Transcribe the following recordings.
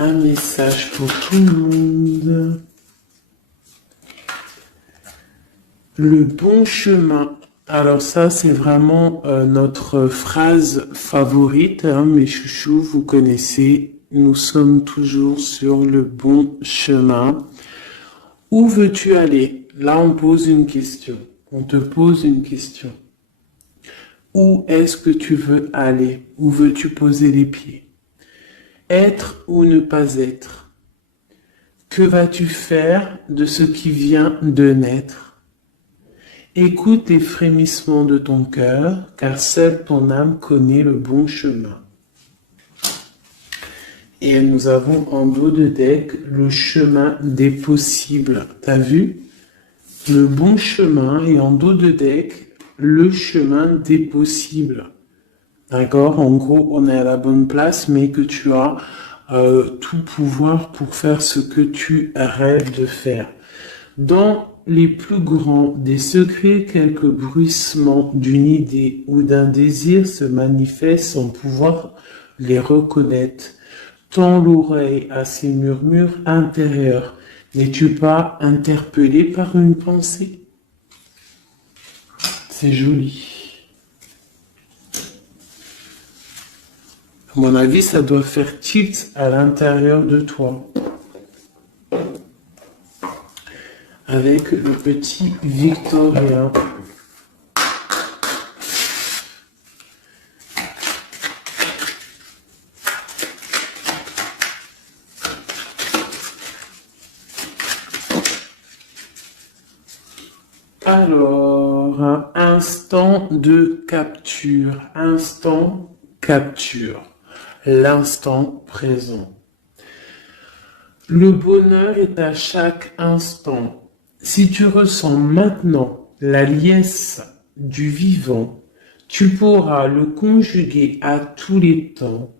un message pour tout le monde. Le bon chemin. Alors ça, c'est vraiment notre phrase favorite, hein, mes chouchous, vous connaissez. Nous sommes toujours sur le bon chemin. Où veux-tu aller? Là, on pose une question. On te pose une question. Où est-ce que tu veux aller? Où veux-tu poser les pieds? Être ou ne pas être? Que vas-tu faire de ce qui vient de naître? Écoute les frémissements de ton cœur, car seule ton âme connaît le bon chemin. Et nous avons en dos de deck le chemin des possibles. T'as vu? Le bon chemin et en dos de deck, le chemin des possibles. D'accord? En gros, on est à la bonne place, mais que tu as tout pouvoir pour faire ce que tu rêves de faire. Dans les plus grands des secrets, quelques bruissements d'une idée ou d'un désir se manifestent sans pouvoir les reconnaître. Tends l'oreille à ces murmures intérieurs. N'es-tu pas interpellé par une pensée? C'est joli. À mon avis, ça doit faire tilt à l'intérieur de toi. Avec le petit Victorien. Alors, un instant de capture. Instant capture. L'instant présent. Le bonheur est à chaque instant. Si tu ressens maintenant la liesse du vivant, tu pourras le conjuguer à tous les temps,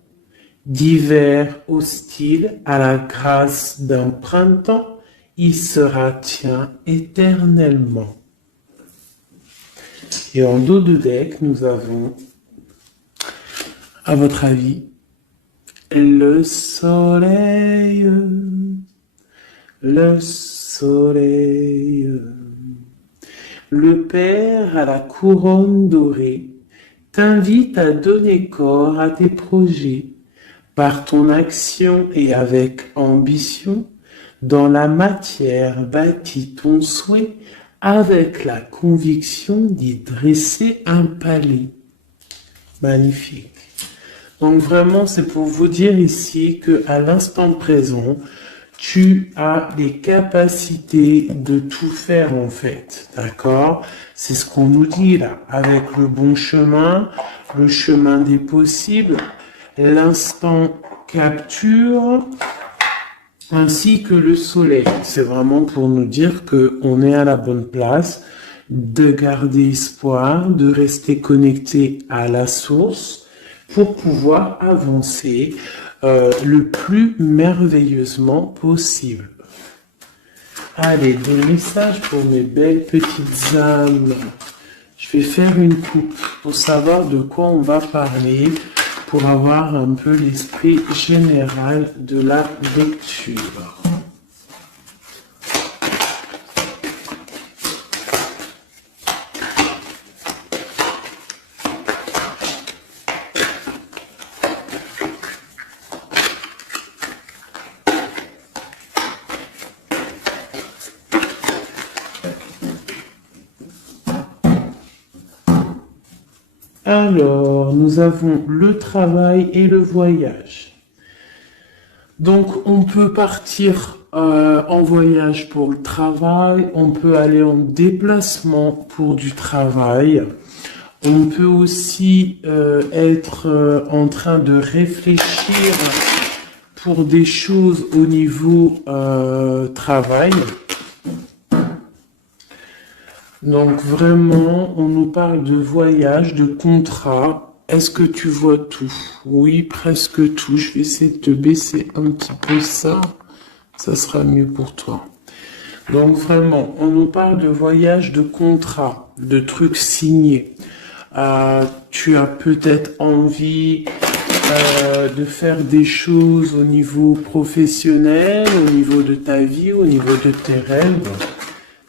d'hiver hostile à la grâce d'un printemps, il sera tien éternellement. Et en dos de deck, nous avons, à votre avis, le soleil, le soleil. Le Père à la couronne dorée t'invite à donner corps à tes projets par ton action et avec ambition. Dans la matière bâtis ton souhait avec la conviction d'y dresser un palais. Magnifique. Donc vraiment, c'est pour vous dire ici que à l'instant présent, tu as les capacités de tout faire en fait, d'accord? C'est ce qu'on nous dit là, avec le bon chemin, le chemin des possibles, l'instant capture, ainsi que le soleil. C'est vraiment pour nous dire qu'on est à la bonne place, de garder espoir, de rester connecté à la source pour pouvoir avancer le plus merveilleusement possible. Allez, des messages pour mes belles petites âmes. Je vais faire une coupe pour savoir de quoi on va parler, pour avoir un peu l'esprit général de la lecture. Alors, nous avons le travail et le voyage. Donc, on peut partir en voyage pour le travail, on peut aller en déplacement pour du travail, on peut aussi être en train de réfléchir pour des choses au niveau travail. Donc vraiment, on nous parle de voyage, de contrat. Est-ce que tu vois tout? Oui, presque tout. Je vais essayer de te baisser un petit peu ça. Ça sera mieux pour toi. Donc vraiment, on nous parle de voyage, de contrat, de trucs signés. Tu as peut-être envie de faire des choses au niveau professionnel, au niveau de ta vie, au niveau de tes rêves.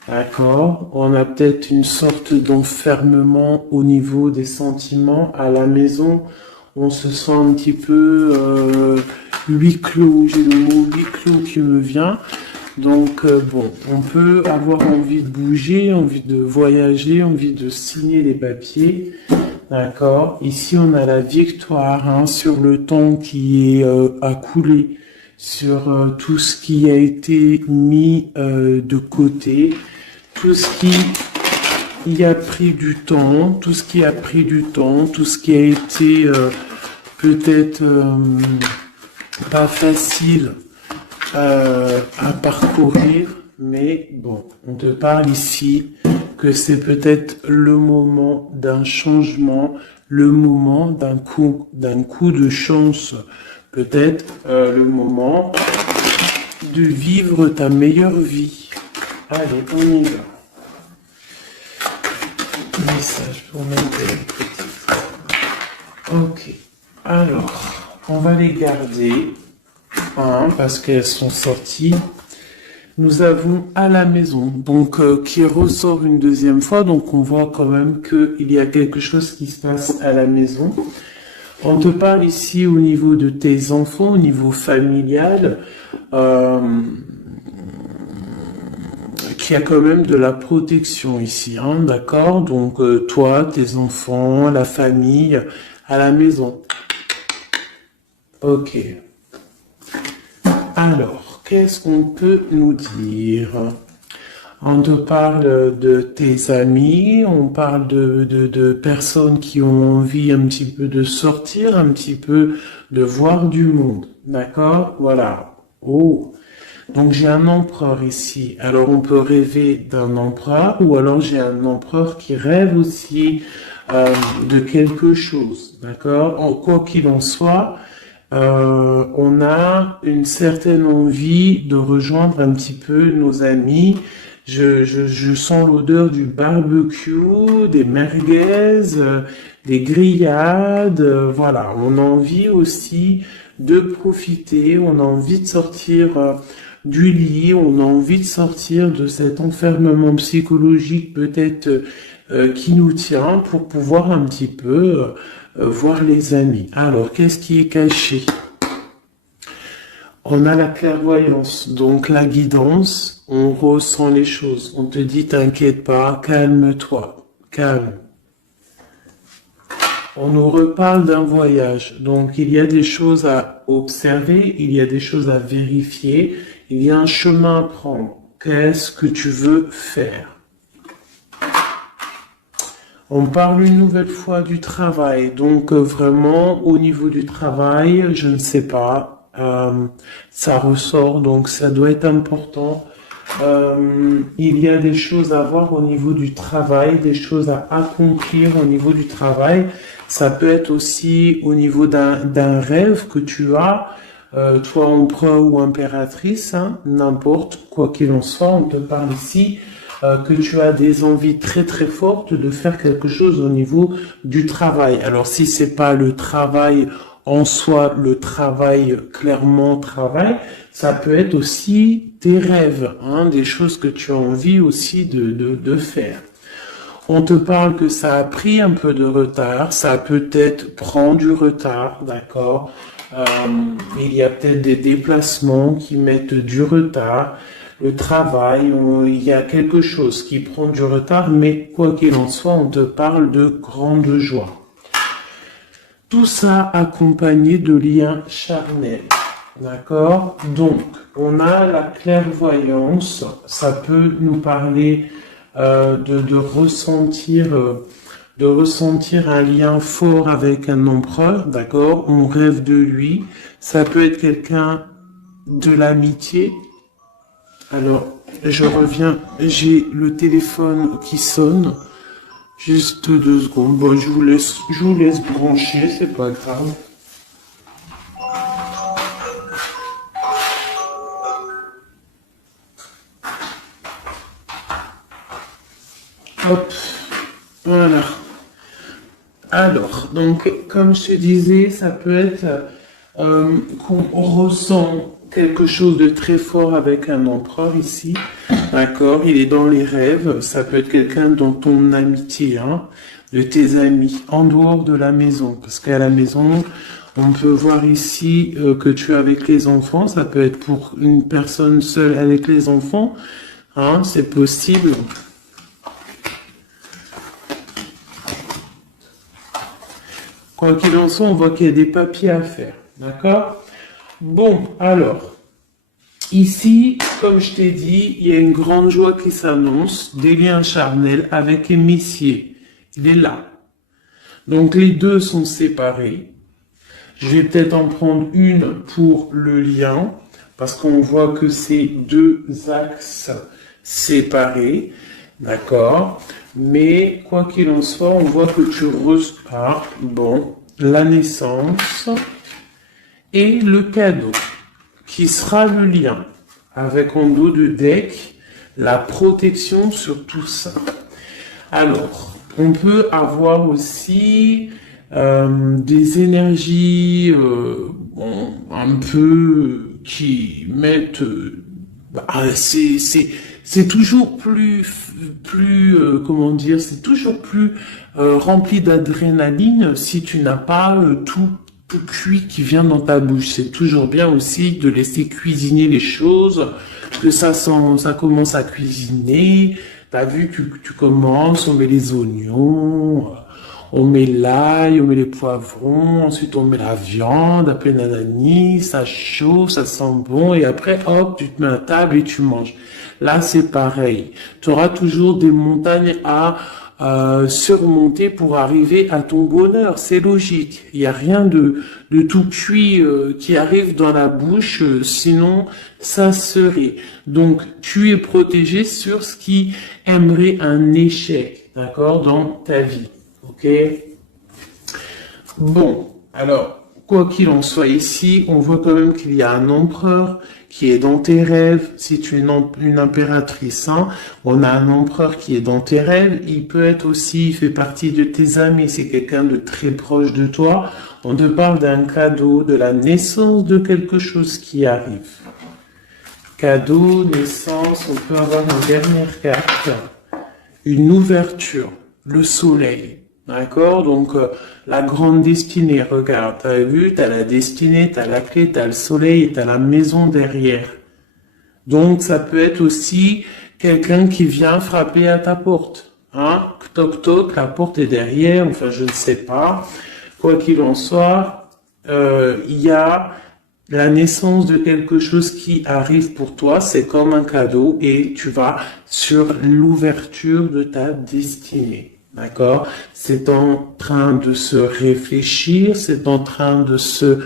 D'accord? On a peut-être une sorte d'enfermement au niveau des sentiments à la maison. On se sent un petit peu huis clos. J'ai le mot huis clos qui me vient. Donc bon, on peut avoir envie de bouger, envie de voyager, envie de signer les papiers. D'accord. Ici, on a la victoire hein, sur le temps qui est à couler, sur tout ce qui a été mis de côté, tout ce qui y a pris du temps, tout ce qui a pris du temps, tout ce qui a été peut-être pas facile à parcourir, mais bon, on te parle ici que c'est peut-être le moment d'un changement, le moment d'un coup de chance, peut-être le moment de vivre ta meilleure vie. Allez, on y va. Message pour mes petites. Ok. Alors, on va les garder, hein, parce qu'elles sont sorties. Nous avons à la maison, donc qui ressort une deuxième fois, donc on voit quand même qu'il y a quelque chose qui se passe à la maison. On te parle ici au niveau de tes enfants, au niveau familial, qu'il y a quand même de la protection ici, hein, d'accord? Donc toi, tes enfants, la famille, à la maison. Ok. Alors, qu'est-ce qu'on peut nous dire? On te parle de tes amis, on parle de personnes qui ont envie un petit peu de sortir, un petit peu de voir du monde. D'accord? Voilà. Oh. Donc j'ai un empereur ici. Alors on peut rêver d'un empereur ou alors j'ai un empereur qui rêve aussi de quelque chose. D'accord? Quoi qu'il en soit, on a une certaine envie de rejoindre un petit peu nos amis. Je sens l'odeur du barbecue, des merguez, des grillades. Voilà, on a envie aussi de profiter, on a envie de sortir du lit, on a envie de sortir de cet enfermement psychologique peut-être qui nous tient pour pouvoir un petit peu voir les amis. Alors, qu'est-ce qui est caché? On a la clairvoyance, donc la guidance, on ressent les choses. On te dit, t'inquiète pas, calme-toi, calme. On nous reparle d'un voyage, donc il y a des choses à observer, il y a des choses à vérifier, il y a un chemin à prendre. Qu'est-ce que tu veux faire? On parle une nouvelle fois du travail, donc vraiment au niveau du travail, je ne sais pas. Ça ressort, donc ça doit être important. Il y a des choses à voir au niveau du travail, des choses à accomplir au niveau du travail. Ça peut être aussi au niveau d'un rêve que tu as, toi empereur ou impératrice, hein, n'importe quoi qu'il en soit, on te parle ici que tu as des envies très très fortes de faire quelque chose au niveau du travail. Alors si c'est pas le travail en soi, le travail, clairement travail, ça peut être aussi tes rêves, hein, des choses que tu as envie aussi de faire. On te parle que ça a pris un peu de retard, ça peut-être prend du retard, d'accord? Il y a peut-être des déplacements qui mettent du retard, le travail, il y a quelque chose qui prend du retard, mais quoi qu'il en soit, on te parle de grande joie. Tout ça accompagné de liens charnels. D'accord? Donc, on a la clairvoyance. Ça peut nous parler de ressentir un lien fort avec un empereur. D'accord? On rêve de lui. Ça peut être quelqu'un de l'amitié. Alors, je reviens. J'ai le téléphone qui sonne. Juste 2 secondes. Bon, je vous laisse brancher, c'est pas grave. Hop, voilà. Alors, donc, comme je te disais, ça peut être qu'on ressent quelque chose de très fort avec un empereur ici, d'accord? Il est dans les rêves, ça peut être quelqu'un dans ton amitié, hein, de tes amis, en dehors de la maison, parce qu'à la maison, on peut voir ici que tu es avec les enfants, ça peut être pour une personne seule avec les enfants, hein, c'est possible. Quoi qu'il en soit, on voit qu'il y a des papiers à faire. D'accord? Bon, alors, ici, comme je t'ai dit, il y a une grande joie qui s'annonce, des liens charnels avec Emissier. Il est là. Donc, les deux sont séparés. Je vais peut-être en prendre une pour le lien, parce qu'on voit que c'est deux axes séparés. D'accord? Mais quoi qu'il en soit, on voit que tu repars, bon, la naissance et le cadeau, qui sera le lien, avec en dos de deck, la protection sur tout ça. Alors, on peut avoir aussi des énergies bon, un peu qui mettent... c'est toujours comment dire, c'est toujours plus rempli d'adrénaline si tu n'as pas tout cuit qui vient dans ta bouche. C'est toujours bien aussi de laisser cuisiner les choses, que ça commence à cuisiner. T'as vu, tu commences, on met les oignons, on met l'ail, on met les poivrons, ensuite on met la viande, après nanani, ça chauffe, ça sent bon, et après, hop, tu te mets à table et tu manges. Là, c'est pareil. Tu auras toujours des montagnes à surmonter pour arriver à ton bonheur. C'est logique. Il n'y a rien de tout cuit qui arrive dans la bouche, sinon ça serait. Donc, tu es protégé sur ce qui aimerait un échec, d'accord, dans ta vie. Ok? Bon, alors, quoi qu'il en soit ici, on voit quand même qu'il y a un empereur qui est dans tes rêves. Si tu es une impératrice, hein, on a un empereur qui est dans tes rêves. Il peut être aussi, il fait partie de tes amis. C'est quelqu'un de très proche de toi. On te parle d'un cadeau, de la naissance de quelque chose qui arrive. Cadeau, naissance, on peut avoir une dernière carte. Une ouverture, le soleil. D'accord? Donc, la grande destinée, regarde, t'as vu, t'as la destinée, t'as la clé, t'as le soleil et t'as la maison derrière. Donc, ça peut être aussi quelqu'un qui vient frapper à ta porte. Hein? Toc toc, la porte est derrière, enfin, je ne sais pas. Quoi qu'il en soit, il y a la naissance de quelque chose qui arrive pour toi, c'est comme un cadeau et tu vas sur l'ouverture de ta destinée. D'accord? C'est en train de se réfléchir, c'est en train de se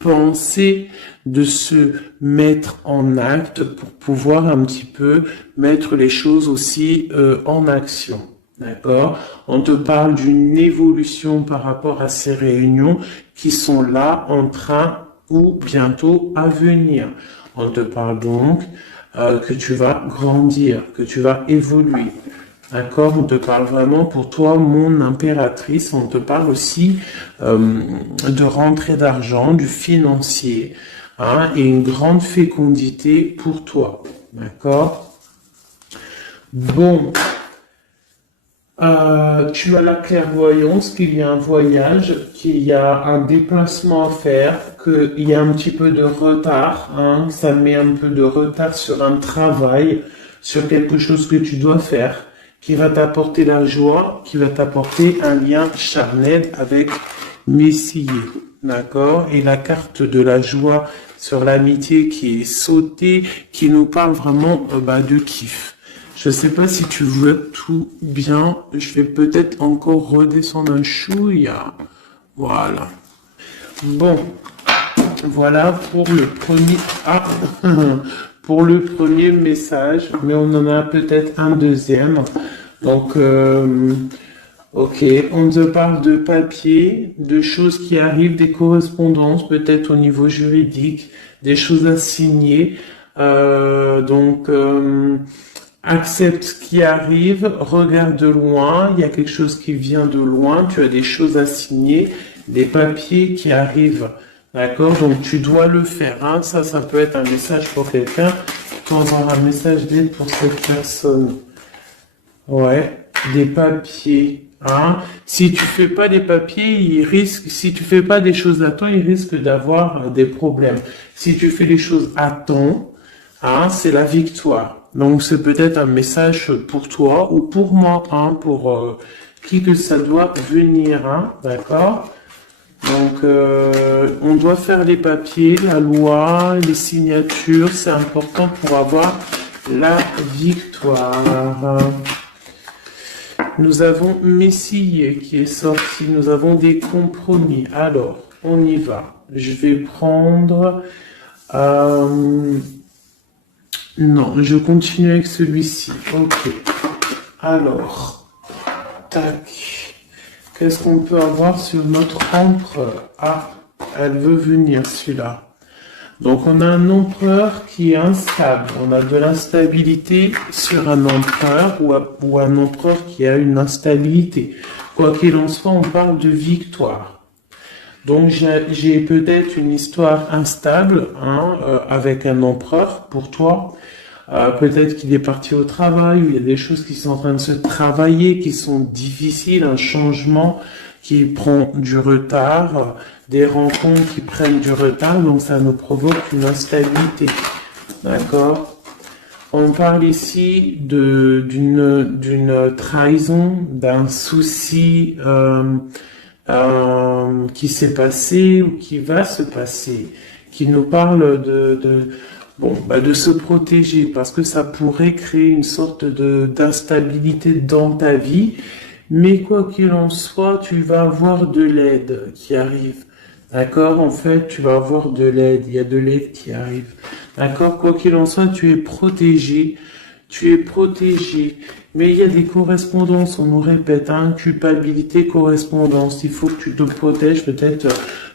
penser, de se mettre en acte pour pouvoir un petit peu mettre les choses aussi en action. D'accord? On te parle d'une évolution par rapport à ces réunions qui sont là en train ou bientôt à venir. On te parle donc que tu vas grandir, que tu vas évoluer. D'accord? On te parle vraiment pour toi, mon impératrice. On te parle aussi de rentrée d'argent, du financier, hein, et une grande fécondité pour toi. D'accord? Bon. Tu as la clairvoyance qu'il y a un voyage, qu'il y a un déplacement à faire, qu'il y a un petit peu de retard, hein, ça met un peu de retard sur un travail, sur quelque chose que tu dois faire, qui va t'apporter la joie, qui va t'apporter un lien charnel avec Messier, d'accord? Et la carte de la joie sur l'amitié qui est sautée, qui nous parle vraiment de kiff. Je sais pas si tu vois tout bien. Je vais peut-être encore redescendre un chouïa. Voilà. Bon. Voilà pour le premier, pour le premier message. Mais on en a peut-être un deuxième. Donc, ok. On te parle de papier, de choses qui arrivent, des correspondances, peut-être au niveau juridique, des choses à signer. Accepte ce qui arrive, regarde de loin, il y a quelque chose qui vient de loin, tu as des choses à signer, des papiers qui arrivent. D'accord? Donc tu dois le faire. Hein. Ça peut être un message pour quelqu'un. Tu auras un message d'aide pour cette personne. Ouais, des papiers. Hein. Si tu fais pas des papiers, si tu fais pas des choses à temps, il risque d'avoir des problèmes. Si tu fais les choses à temps, hein, c'est la victoire. Donc c'est peut-être un message pour toi ou pour moi, hein, pour qui que ça doit venir, hein, d'accord? Donc on doit faire les papiers, la loi, les signatures, c'est important pour avoir la victoire. Nous avons Messie qui est sorti, nous avons des compromis. Alors, on y va. Je vais prendre... Non, je continue avec celui-ci. Ok. Alors, tac. Qu'est-ce qu'on peut avoir sur notre empereur? Ah, elle veut venir, celui-là. Donc, on a un empereur qui est instable. On a de l'instabilité sur un empereur ou un empereur qui a une instabilité. Quoi qu'il en soit, on parle de victoire. Donc, j'ai peut-être une histoire instable hein, avec un empereur pour toi. Peut-être qu'il est parti au travail, ou il y a des choses qui sont en train de se travailler, qui sont difficiles, un changement qui prend du retard, des rencontres qui prennent du retard, donc ça nous provoque une instabilité. D'accord? On parle ici d'une trahison, d'un souci qui s'est passé ou qui va se passer, qui nous parle de se protéger parce que ça pourrait créer une sorte d'instabilité dans ta vie. Mais quoi qu'il en soit, tu vas avoir de l'aide qui arrive. D'accord? En fait, tu vas avoir de l'aide. Il y a de l'aide qui arrive. D'accord? Quoi qu'il en soit, tu es protégé. Tu es protégé. Mais il y a des correspondances, on nous répète, hein, culpabilité, correspondance. Il faut que tu te protèges. Peut-être,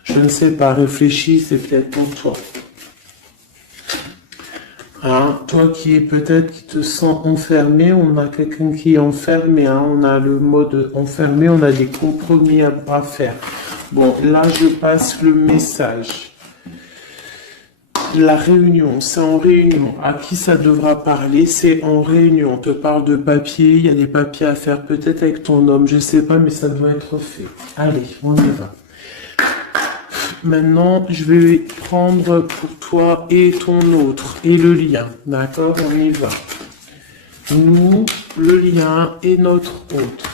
je ne sais pas, réfléchis, c'est peut-être pour toi. Hein, toi qui te sens enfermé, on a quelqu'un qui est enfermé, hein, on a le mode enfermé, on a des compromis à faire. Bon, là je passe le message. La réunion, c'est en réunion. À qui ça devra parler? C'est en réunion. On te parle de papier, il y a des papiers à faire peut-être avec ton homme, je sais pas, mais ça doit être fait. Allez, on y va. Maintenant, je vais prendre pour toi et ton autre, et le lien. D'accord? On y va. Nous, le lien et notre autre.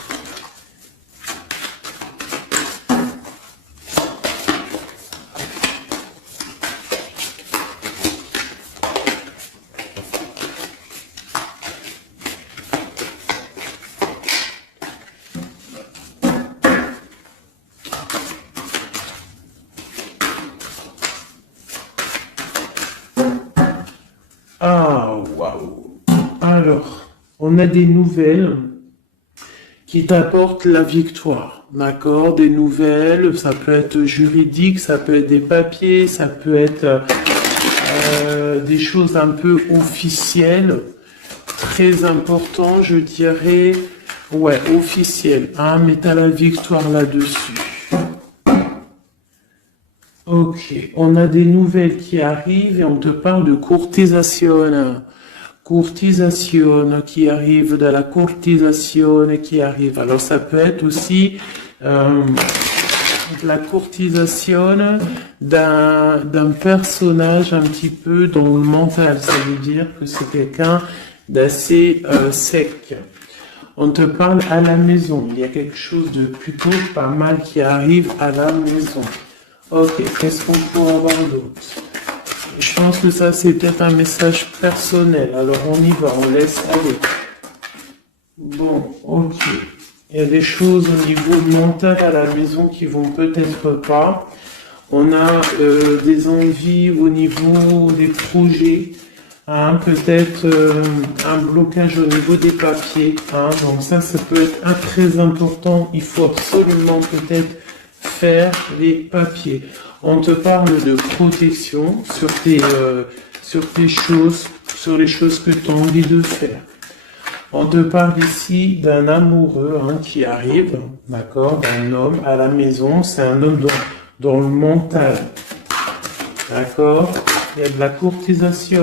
Ah, waouh. Alors, on a des nouvelles qui t'apportent la victoire, d'accord? Des nouvelles, ça peut être juridique, ça peut être des papiers, ça peut être des choses un peu officielles, très important, je dirais, ouais, officielles, hein, mais t'as la victoire là-dessus. Ok, on a des nouvelles qui arrivent et on te parle de courtisation. Courtisation qui arrive, de la courtisation qui arrive. Alors ça peut être aussi la courtisation d'un personnage un petit peu dans le mental. Ça veut dire que c'est quelqu'un d'assez sec. On te parle à la maison. Il y a quelque chose de plutôt pas mal qui arrive à la maison. Ok, qu'est-ce qu'on pourrait avoir d'autre? Je pense que ça, c'est peut-être un message personnel. Alors, on y va, on laisse aller. Bon, ok. Il y a des choses au niveau mental à la maison qui vont peut-être pas. On a des envies au niveau des projets. Hein, peut-être un blocage au niveau des papiers. Hein, donc ça peut être très important. Il faut absolument peut-être faire les papiers. On te parle de protection sur tes choses, sur les choses que tu as envie de faire. On te parle ici d'un amoureux qui arrive, d'accord, d'un homme à la maison. C'est un homme dans le mental, d'accord. Il y a de la courtisation.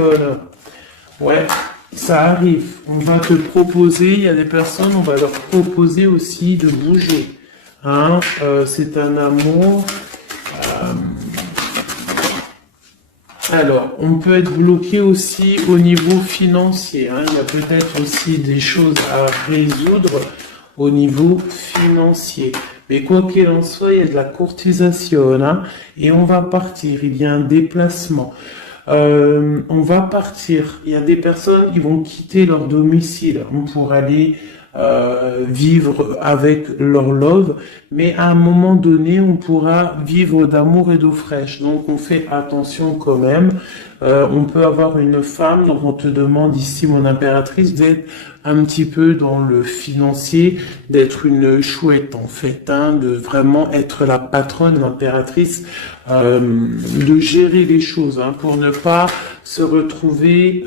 Ouais, ça arrive. On va te proposer, il y a des personnes, on va leur proposer aussi de bouger. C'est un amour. Alors, on peut être bloqué aussi au niveau financier. Il y a peut-être aussi des choses à résoudre au niveau financier. Mais quoi qu'il en soit, il y a de la courtisation. Et on va partir. Il y a un déplacement. On va partir. Il y a des personnes qui vont quitter leur domicile pour aller vivre avec leur love, mais à un moment donné, on pourra vivre d'amour et d'eau fraîche. Donc, on fait attention quand même. On peut avoir une femme, donc on te demande ici, mon impératrice, d'être un petit peu dans le financier, d'être une chouette en fait, de vraiment être la patronne, l'impératrice, de gérer les choses, pour ne pas se retrouver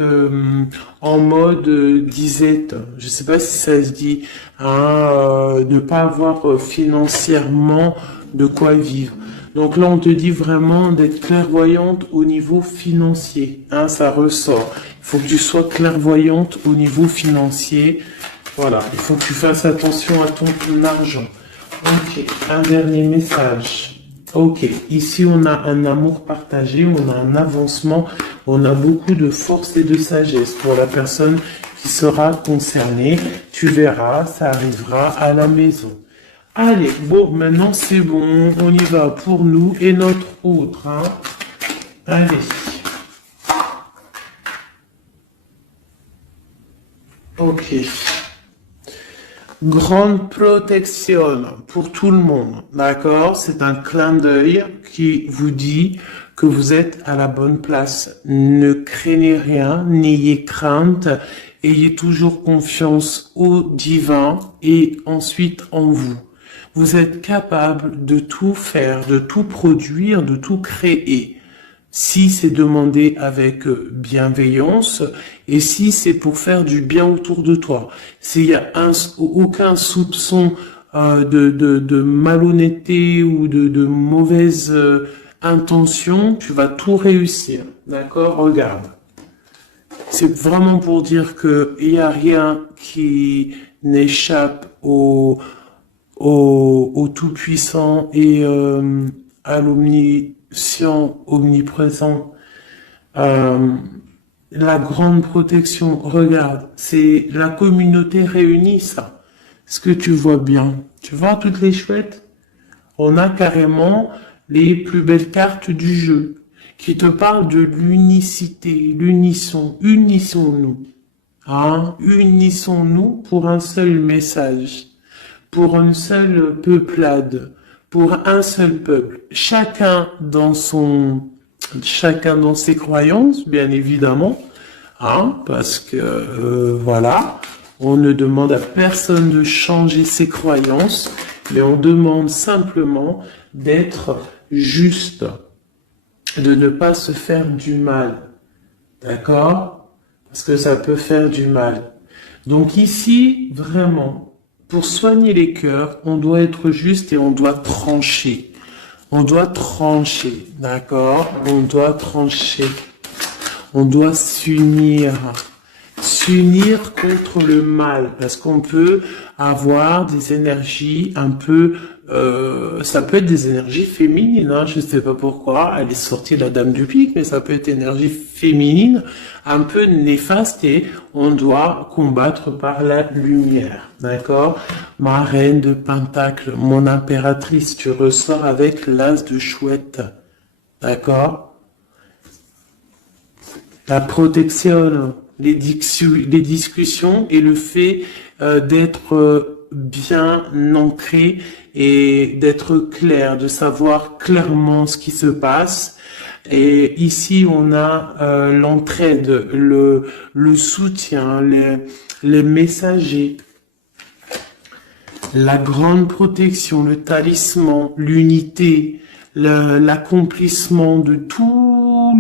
en mode disette. Je sais pas si ça se dit, ne pas avoir financièrement de quoi vivre. Donc là, on te dit vraiment d'être clairvoyante au niveau financier. Ça ressort. Il faut que tu sois clairvoyante au niveau financier. Voilà, il faut que tu fasses attention à ton argent. Ok, un dernier message. Ok, ici on a un amour partagé, on a un avancement, on a beaucoup de force et de sagesse pour la personne qui sera concernée. Tu verras, ça arrivera à la maison. Allez, bon, maintenant c'est bon, on y va pour nous et notre autre. Allez. Ok. Grande protection pour tout le monde, d'accord? C'est un clin d'œil qui vous dit que vous êtes à la bonne place. Ne craignez rien, n'ayez crainte, ayez toujours confiance au divin et ensuite en vous. Vous êtes capable de tout faire, de tout produire, de tout créer. Si c'est demandé avec bienveillance et si c'est pour faire du bien autour de toi. S'il y a aucun soupçon de malhonnêteté ou de mauvaise intention, tu vas tout réussir. D'accord? Regarde. C'est vraiment pour dire que il n'y a rien qui n'échappe au Tout-Puissant et à l'omniscient, omniprésent. La grande protection, regarde, c'est la communauté réunie, ça. Est-ce que tu vois bien? Tu vois toutes les chouettes? On a carrément les plus belles cartes du jeu qui te parlent de l'unicité, l'unisson, unissons-nous. Unissons-nous pour un seul message, pour une seule peuplade, pour un seul peuple. Chacun dans ses croyances, bien évidemment, parce que voilà, on ne demande à personne de changer ses croyances, mais on demande simplement d'être juste, de ne pas se faire du mal, d'accord? Parce que ça peut faire du mal. Donc ici, vraiment, pour soigner les cœurs, on doit être juste et on doit trancher. On doit trancher, d'accord? On doit trancher. On doit s'unir. S'unir contre le mal. Parce qu'on peut avoir des énergies un peu... ça peut être des énergies féminines, je ne sais pas pourquoi. Elle est sortie la dame du pic, mais ça peut être énergie féminine, un peu néfaste et on doit combattre par la lumière. D'accord? Ma reine de Pentacle, mon impératrice, tu ressors avec l'as de chouette. D'accord? La protection, les discussions et le fait d'être bien ancré et d'être clair, de savoir clairement ce qui se passe. Et ici, on a l'entraide, le soutien, les messagers, la grande protection, le talisman, l'unité, l'accomplissement de tout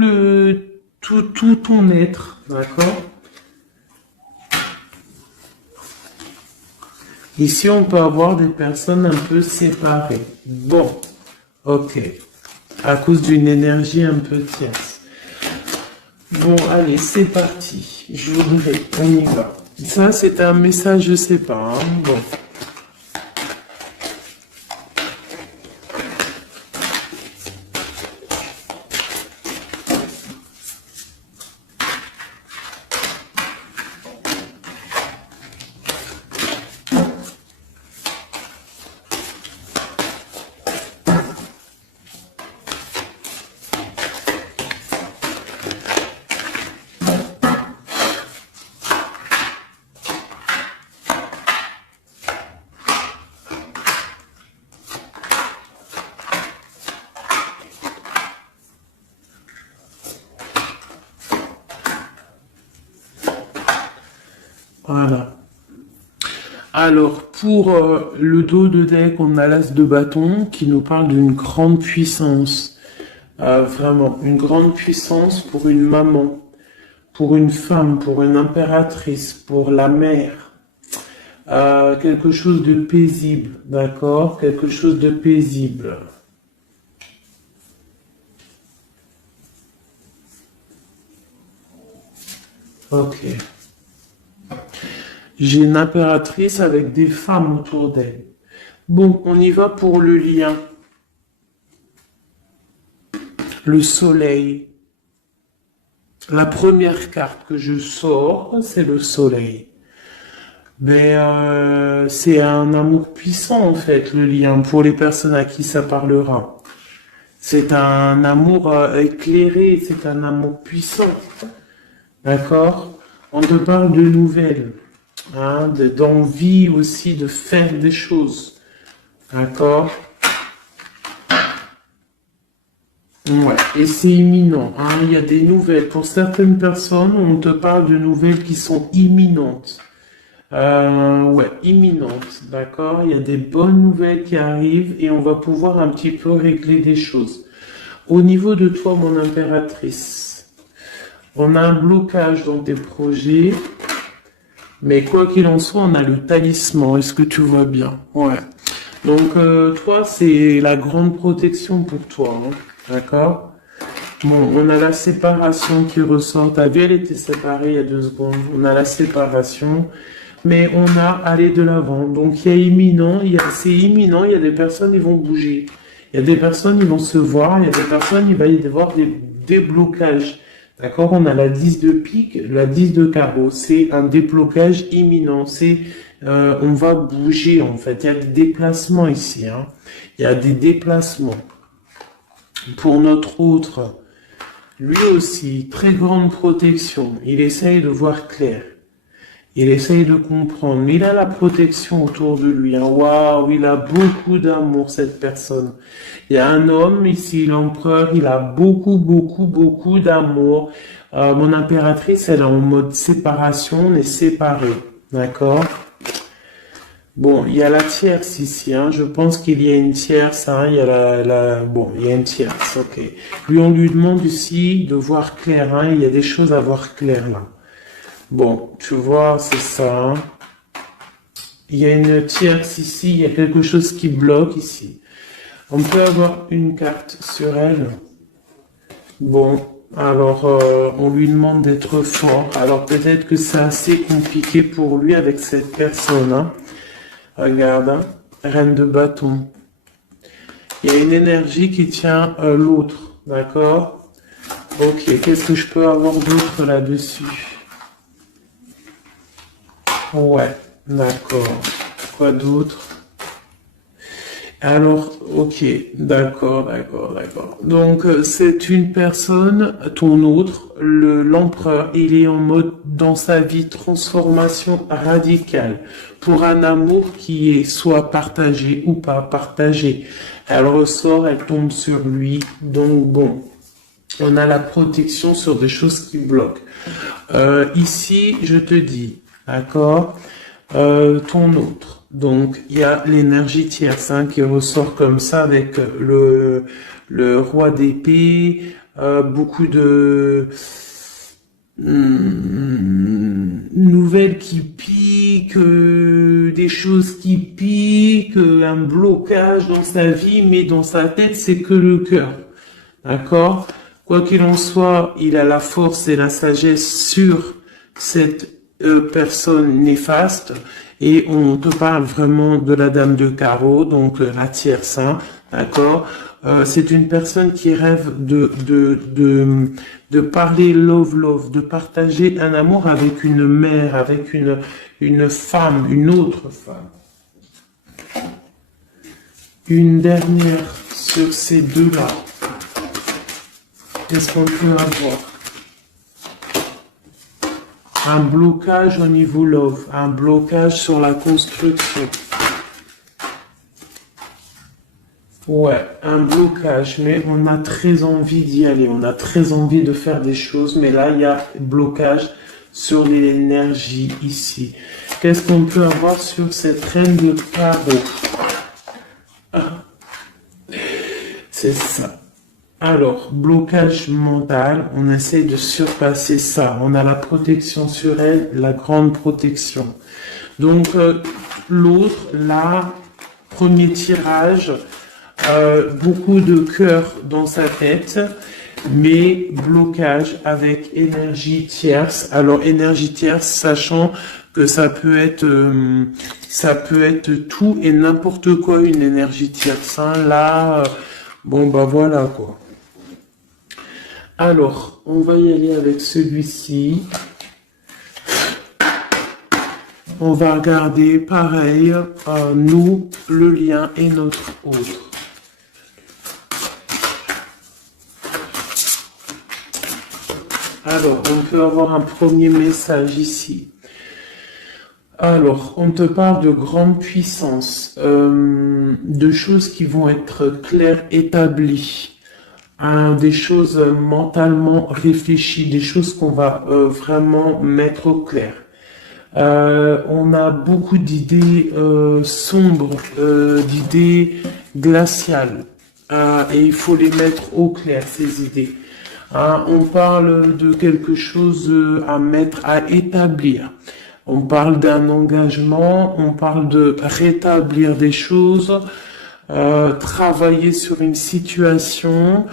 ton être, d'accord? Ici, on peut avoir des personnes un peu séparées. Bon, ok. À cause d'une énergie un peu tierce. Bon, allez, c'est parti. Je voudrais, on y va. Ça, c'est un message, je sais pas. Hein. Bon. Voilà. Alors, pour le dos de deck, on a l'as de bâton qui nous parle d'une grande puissance. Vraiment, une grande puissance pour une maman, pour une femme, pour une impératrice, pour la mère. Quelque chose de paisible, d'accord? Quelque chose de paisible. Ok. J'ai une impératrice avec des femmes autour d'elle. Bon, on y va pour le lien. Le soleil. La première carte que je sors, c'est le soleil. Mais c'est un amour puissant en fait, le lien, pour les personnes à qui ça parlera. C'est un amour éclairé, c'est un amour puissant. D'accord? On te parle de nouvelles, hein, d'envie aussi de faire des choses. D'accord? Ouais, et c'est imminent, hein, il y a des nouvelles. Pour certaines personnes, on te parle de nouvelles qui sont imminentes. Ouais, imminentes, d'accord? Il y a des bonnes nouvelles qui arrivent et on va pouvoir un petit peu régler des choses. Au niveau de toi, mon impératrice, on a un blocage dans tes projets, mais quoi qu'il en soit, on a le talisman. Est-ce que tu vois bien? Ouais. Donc, toi, c'est la grande protection pour toi, hein, d'accord? Bon, on a la séparation qui ressort. T'as vu, elle était séparée il y a 2 secondes. On a la séparation, mais on a aller de l'avant. Donc, il y a imminent, c'est imminent. Il y a des personnes, ils vont bouger. Il y a des personnes, ils vont se voir. Il y a des personnes, il va y avoir des déblocages. D'accord? On a la 10 de pique, la 10 de carreau. C'est un déblocage imminent. On va bouger, en fait. Il y a des déplacements ici, hein. Il y a des déplacements. Pour notre autre, lui aussi, très grande protection. Il essaye de voir clair. Il essaye de comprendre. Il a la protection autour de lui. Hein. Waouh, il a beaucoup d'amour, cette personne. Il y a un homme ici, l'empereur, il a beaucoup, beaucoup, beaucoup d'amour. Mon impératrice, elle est en mode séparation, on est séparés. D'accord? Bon, il y a la tierce ici, hein. Je pense qu'il y a une tierce, hein. Il y a bon, il y a une tierce, ok. Lui, on lui demande ici de voir clair, hein. Il y a des choses à voir clair, là. Bon, tu vois, c'est ça, hein. Il y a une tierce ici, il y a quelque chose qui bloque ici. On peut avoir une carte sur elle. Bon, alors, on lui demande d'être fort. Alors, peut-être que c'est assez compliqué pour lui avec cette personne, hein. Regarde, hein, reine de bâton. Il y a une énergie qui tient l'autre, d'accord? Ok, qu'est-ce que je peux avoir d'autre là-dessus? Ouais, d'accord. Quoi d'autre? Alors, ok, d'accord, d'accord, d'accord. Donc, c'est une personne, ton autre, l'empereur, il est en mode, dans sa vie, transformation radicale, pour un amour qui est soit partagé ou pas partagé. Elle ressort, elle tombe sur lui, donc bon, on a la protection sur des choses qui bloquent. Ici, je te dis, d'accord, ton autre. Donc, il y a l'énergie tierce hein, qui ressort comme ça avec le roi d'épée, beaucoup de nouvelles qui piquent, des quelque chose qui pique, un blocage dans sa vie, mais dans sa tête, c'est que le cœur. D'accord? Quoi qu'il en soit, il a la force et la sagesse sur cette personne néfaste. Et on te parle vraiment de la dame de carreau, donc la tiers saint, d'accord? C'est une personne qui rêve de parler love, de partager un amour avec une mère, avec une femme, une autre femme. Une dernière sur ces deux-là. Qu'est-ce qu'on peut avoir? Un blocage au niveau love, un blocage sur la construction. Ouais, un blocage, mais on a très envie d'y aller, on a très envie de faire des choses, mais là, il y a blocage sur l'énergie ici. Qu'est-ce qu'on peut avoir sur cette reine de carreau? C'est ça. Alors, blocage mental, on essaie de surpasser ça. On a la protection sur elle, la grande protection. Donc, l'autre, là, premier tirage, beaucoup de cœur dans sa tête, mais blocage avec énergie tierce. Alors, énergie tierce, sachant que ça peut être tout et n'importe quoi, une énergie tierce. Hein. Là, bon, bah voilà, quoi. Alors, on va y aller avec celui-ci. On va regarder, pareil, nous, le lien et notre autre. Alors, on peut avoir un premier message ici. Alors, on te parle de grande puissance, de choses qui vont être claires, établies. Des choses mentalement réfléchies, des choses qu'on va vraiment mettre au clair. On a beaucoup d'idées sombres, d'idées glaciales, et il faut les mettre au clair, ces idées. On parle de quelque chose à mettre, à établir. On parle d'un engagement, on parle de rétablir des choses, travailler sur une situation,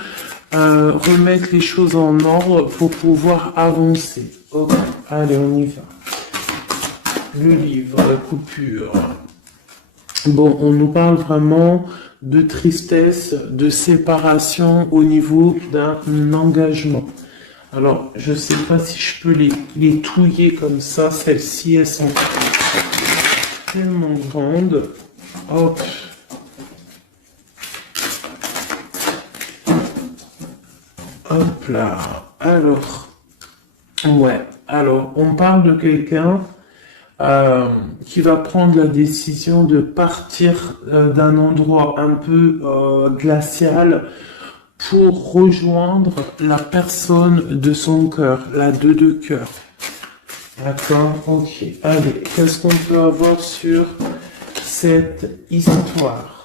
remettre les choses en ordre pour pouvoir avancer. Ok, allez, on y va. Le livre, la coupure. Bon, on nous parle vraiment de tristesse, de séparation au niveau d'un engagement. Alors, je sais pas si je peux les touiller comme ça. Celles-ci, elles sont tellement grandes. Hop. Hop là. Alors, ouais. Alors, on parle de quelqu'un qui va prendre la décision de partir d'un endroit un peu glacial pour rejoindre la personne de son cœur, la 2 de cœur. D'accord, ok. Allez, qu'est-ce qu'on peut avoir sur cette histoire?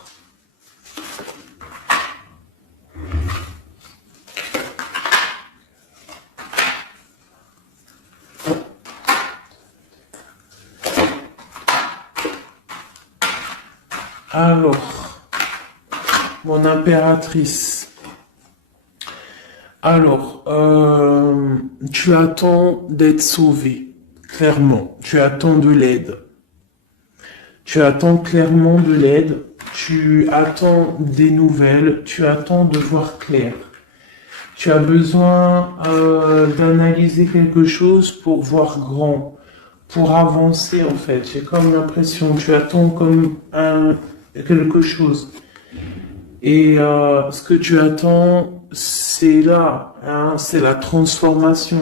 Alors, mon impératrice. Alors, tu attends d'être sauvé, clairement. Tu attends de l'aide. Tu attends clairement de l'aide. Tu attends des nouvelles. Tu attends de voir clair. Tu as besoin d'analyser quelque chose pour voir grand, pour avancer en fait. J'ai comme l'impression, tu attends comme quelque chose. Et ce que tu attends, c'est là, hein, c'est la transformation.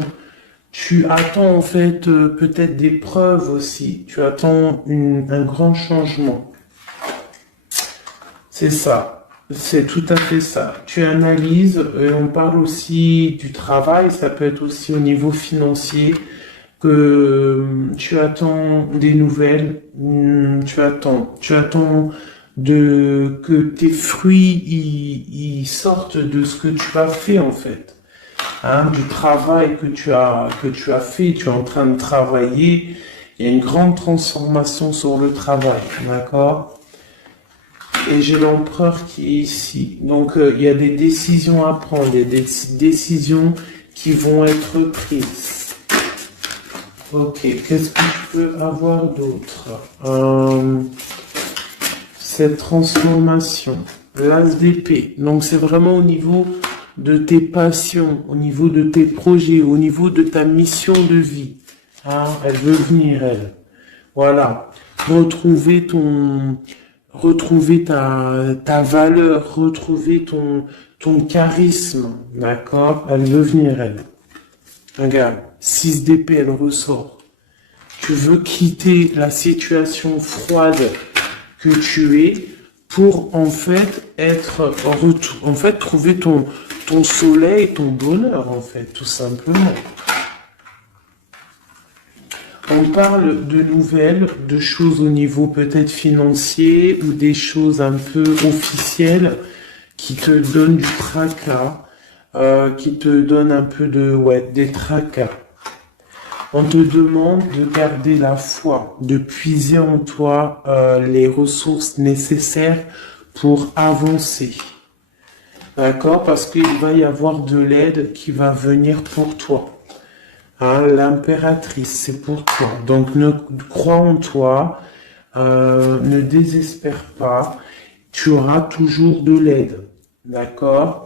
Tu attends en fait peut-être des preuves aussi. Tu attends un grand changement. C'est ça. C'est tout à fait ça. Tu analyses, et on parle aussi du travail, ça peut être aussi au niveau financier, que tu attends des nouvelles, tu attends que tes fruits ils sortent de ce que tu as fait en fait, hein, du travail que tu as fait, tu es en train de travailler Il y a une grande transformation sur le travail, d'accord? Et j'ai l'empereur qui est ici. Donc, il y a des décisions à prendre, il y a des décisions qui vont être prises. Ok, qu'est-ce que je peux avoir d'autre? Cette transformation, l'as d'épée. Donc, c'est vraiment au niveau de tes passions, au niveau de tes projets, au niveau de ta mission de vie. Hein, elle veut venir, elle. Voilà. Retrouver ta valeur, retrouver ton charisme. D'accord? Elle veut venir, elle. Regarde. 6 d'épée, elle ressort. Tu veux quitter la situation froide que tu es pour, en fait, trouver ton soleil, ton bonheur, en fait, tout simplement. On parle de nouvelles, de choses au niveau peut-être financier ou des choses un peu officielles qui te donnent du tracas, qui te donnent un peu des tracas. On te demande de garder la foi, de puiser en toi les ressources nécessaires pour avancer. D'accord? Parce qu'il va y avoir de l'aide qui va venir pour toi. Hein, l'impératrice, c'est pour toi. Donc, crois en toi, ne désespère pas. Tu auras toujours de l'aide. D'accord?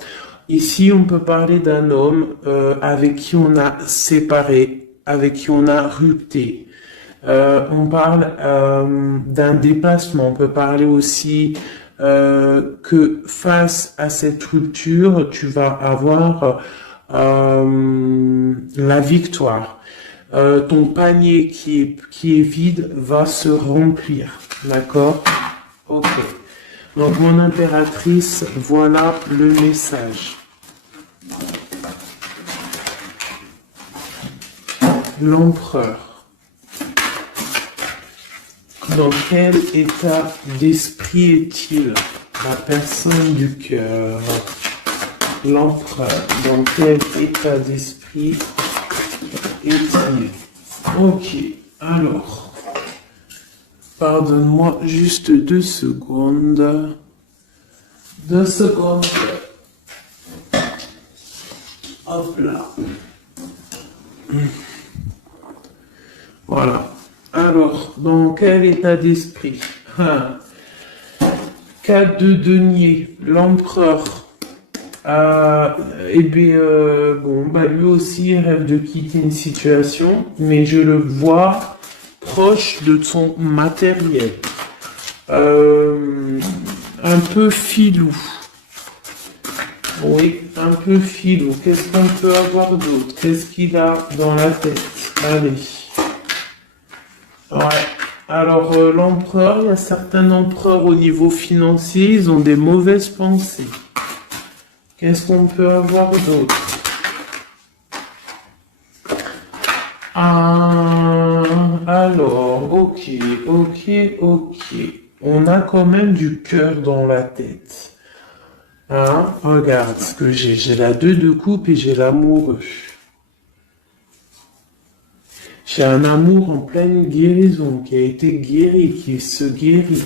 Ici, on peut parler d'un homme avec qui on a séparé, avec qui on a rupté. On parle d'un dépassement. On peut parler aussi que face à cette rupture, tu vas avoir la victoire. Ton panier qui est vide va se remplir. D'accord? Ok. Donc, mon impératrice, voilà le message. L'empereur. Dans quel état d'esprit est-il? La personne du cœur. L'empereur. Dans quel état d'esprit est-il? Ok. Alors. Pardonne-moi juste 2 secondes. 2 secondes. Hop là. Voilà. Alors, dans quel état d'esprit? 4 de denier, l'empereur. Lui aussi il rêve de quitter une situation, mais je le vois proche de son matériel. Un peu filou. Oui, un peu filou. Qu'est-ce qu'on peut avoir d'autre? Qu'est-ce qu'il a dans la tête? Allez. Ouais. Alors, l'empereur, il y a certains empereurs au niveau financier, ils ont des mauvaises pensées. Qu'est-ce qu'on peut avoir d'autre? Alors, ok. On a quand même du cœur dans la tête. Hein? Regarde ce que j'ai. J'ai la 2 de coupe et j'ai l'amoureux. J'ai un amour en pleine guérison, qui a été guéri, qui se guérit.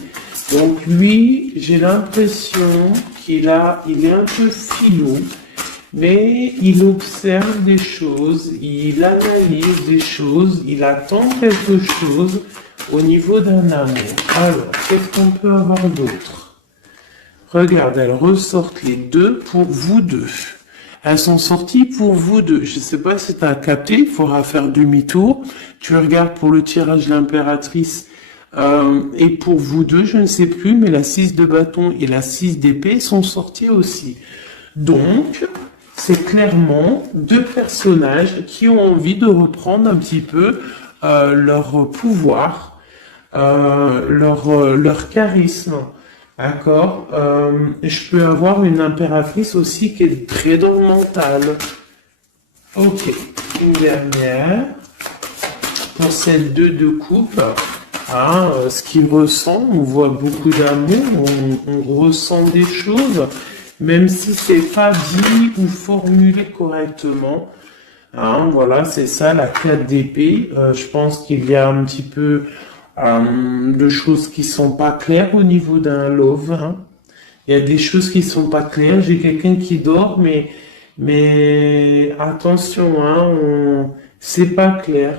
Donc lui, j'ai l'impression il est un peu filou, mais il observe des choses, il analyse des choses, il attend quelque chose au niveau d'un amour. Alors, qu'est-ce qu'on peut avoir d'autre? Regarde, elles ressortent les 2 pour vous deux. Elles sont sorties pour vous deux. Je ne sais pas si tu as capté, il faudra faire demi-tour. Tu regardes pour le tirage de l'impératrice. Et pour vous deux, je ne sais plus, mais la 6 de bâton et la 6 d'épée sont sorties aussi. Donc, c'est clairement 2 personnages qui ont envie de reprendre un petit peu leur pouvoir, leur charisme. D'accord. Je peux avoir une impératrice aussi qui est très dans le mental. Ok. Une dernière. Pour cette 2 de coupe. Ce qu'il ressent, on voit beaucoup d'amour, on ressent des choses, même si c'est pas dit ou formulé correctement. Hein, voilà, c'est ça, la 4 d'épée. Je pense qu'il y a un petit peu de choses qui sont pas claires au niveau d'un love. Hein. Il y a des choses qui sont pas claires. J'ai quelqu'un qui dort, mais attention, hein, c'est pas clair.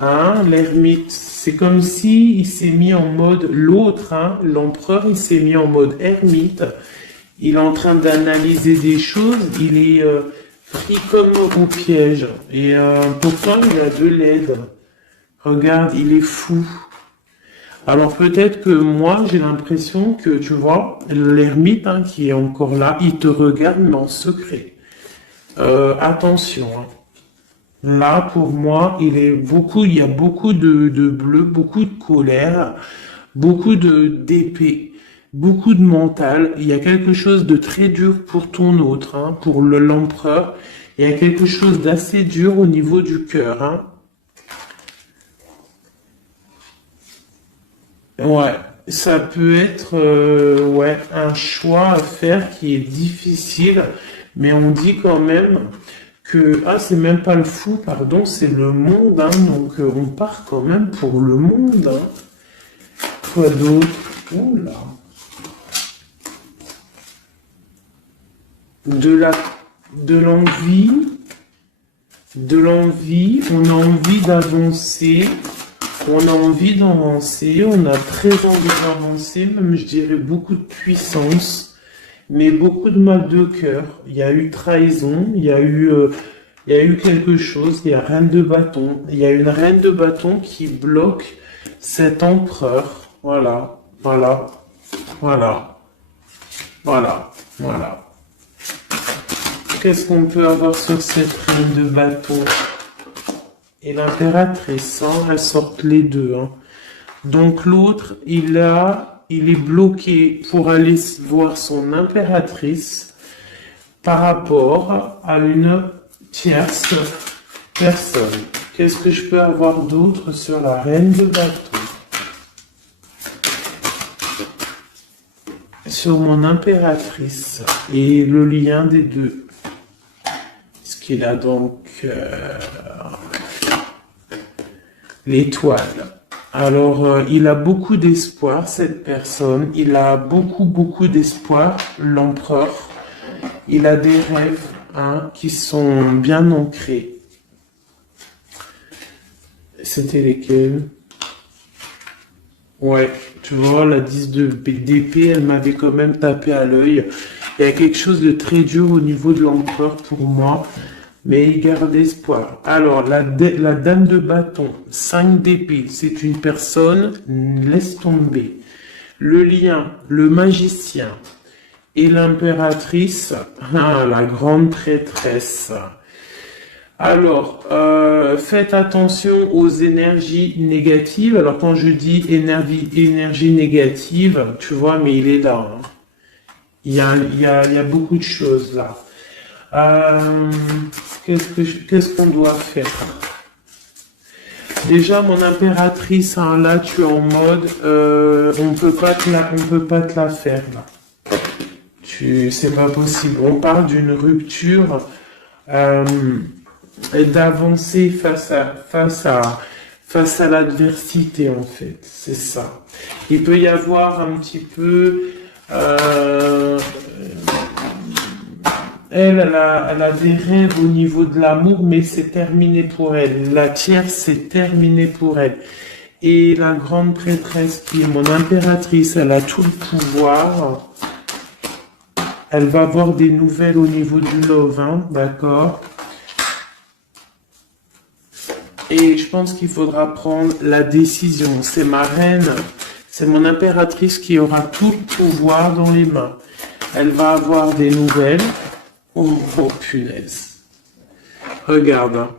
Hein, l'ermite, c'est comme si il s'est mis en mode l'autre, hein, l'empereur, il s'est mis en mode ermite. Il est en train d'analyser des choses. Il est pris comme au piège. Et pourtant, il a de l'aide. Regarde, il est fou. Alors peut-être que moi, j'ai l'impression que, tu vois, l'ermite hein, qui est encore là, il te regarde, mais en secret. Attention. Hein. Là, pour moi, il y a beaucoup de bleu, beaucoup de colère, beaucoup d'épée, beaucoup de mental. Il y a quelque chose de très dur pour ton autre, hein, pour l'empereur. Il y a quelque chose d'assez dur au niveau du cœur, hein. Ouais, ça peut être ouais, un choix à faire qui est difficile, mais on dit quand même que ah c'est même pas le fou, pardon, c'est le monde, hein, donc on part quand même pour le monde. Hein. Quoi d'autre? Oula. De la de l'envie, de l'envie, on a envie d'avancer. On a envie d'avancer, on a très envie d'avancer, même je dirais beaucoup de puissance, mais beaucoup de mal de cœur. Il y a eu trahison, il y a eu quelque chose, il y a reine de bâton. Il y a une reine de bâton qui bloque cet empereur. Voilà, voilà, voilà, voilà, voilà. Qu'est-ce qu'on peut avoir sur cette reine de bâton? Et l'impératrice, hein, elles sortent les deux. Hein. Donc l'autre, il est bloqué pour aller voir son impératrice par rapport à une tierce personne. Qu'est-ce que je peux avoir d'autre sur la reine de bâton? Sur mon impératrice et le lien des deux. Ce qu'il a donc... l'étoile. Alors, il a beaucoup d'espoir, cette personne. Il a beaucoup, beaucoup d'espoir, l'empereur. Il a des rêves hein, qui sont bien ancrés. C'était lesquels? Ouais, tu vois, la 10 d'épée, elle m'avait quand même tapé à l'œil. Il y a quelque chose de très dur au niveau de l'empereur pour moi. Mais il garde espoir. Alors, la dame de bâton, 5 d'épée, c'est une personne, laisse tomber. Le lien, le magicien et l'impératrice, ah, la grande traîtresse. Alors, faites attention aux énergies négatives. Alors, quand je dis énergie négative, tu vois, mais il est là. Hein. Il y a beaucoup de choses là. Qu'est-ce qu'on doit faire? Déjà, mon impératrice, hein, là, tu es en mode, on peut pas te la faire, là. C'est pas possible. On parle d'une rupture, et d'avancer face à l'adversité, en fait. C'est ça. Il peut y avoir un petit peu, elle a des rêves au niveau de l'amour, mais c'est terminé pour elle. La tierce, c'est terminé pour elle. Et la grande prêtresse, qui est mon impératrice, elle a tout le pouvoir. Elle va avoir des nouvelles au niveau du love, hein, d'accord? Et je pense qu'il faudra prendre la décision. C'est ma reine, c'est mon impératrice qui aura tout le pouvoir dans les mains. Elle va avoir des nouvelles. Oh, oh punaise. Regarde hein,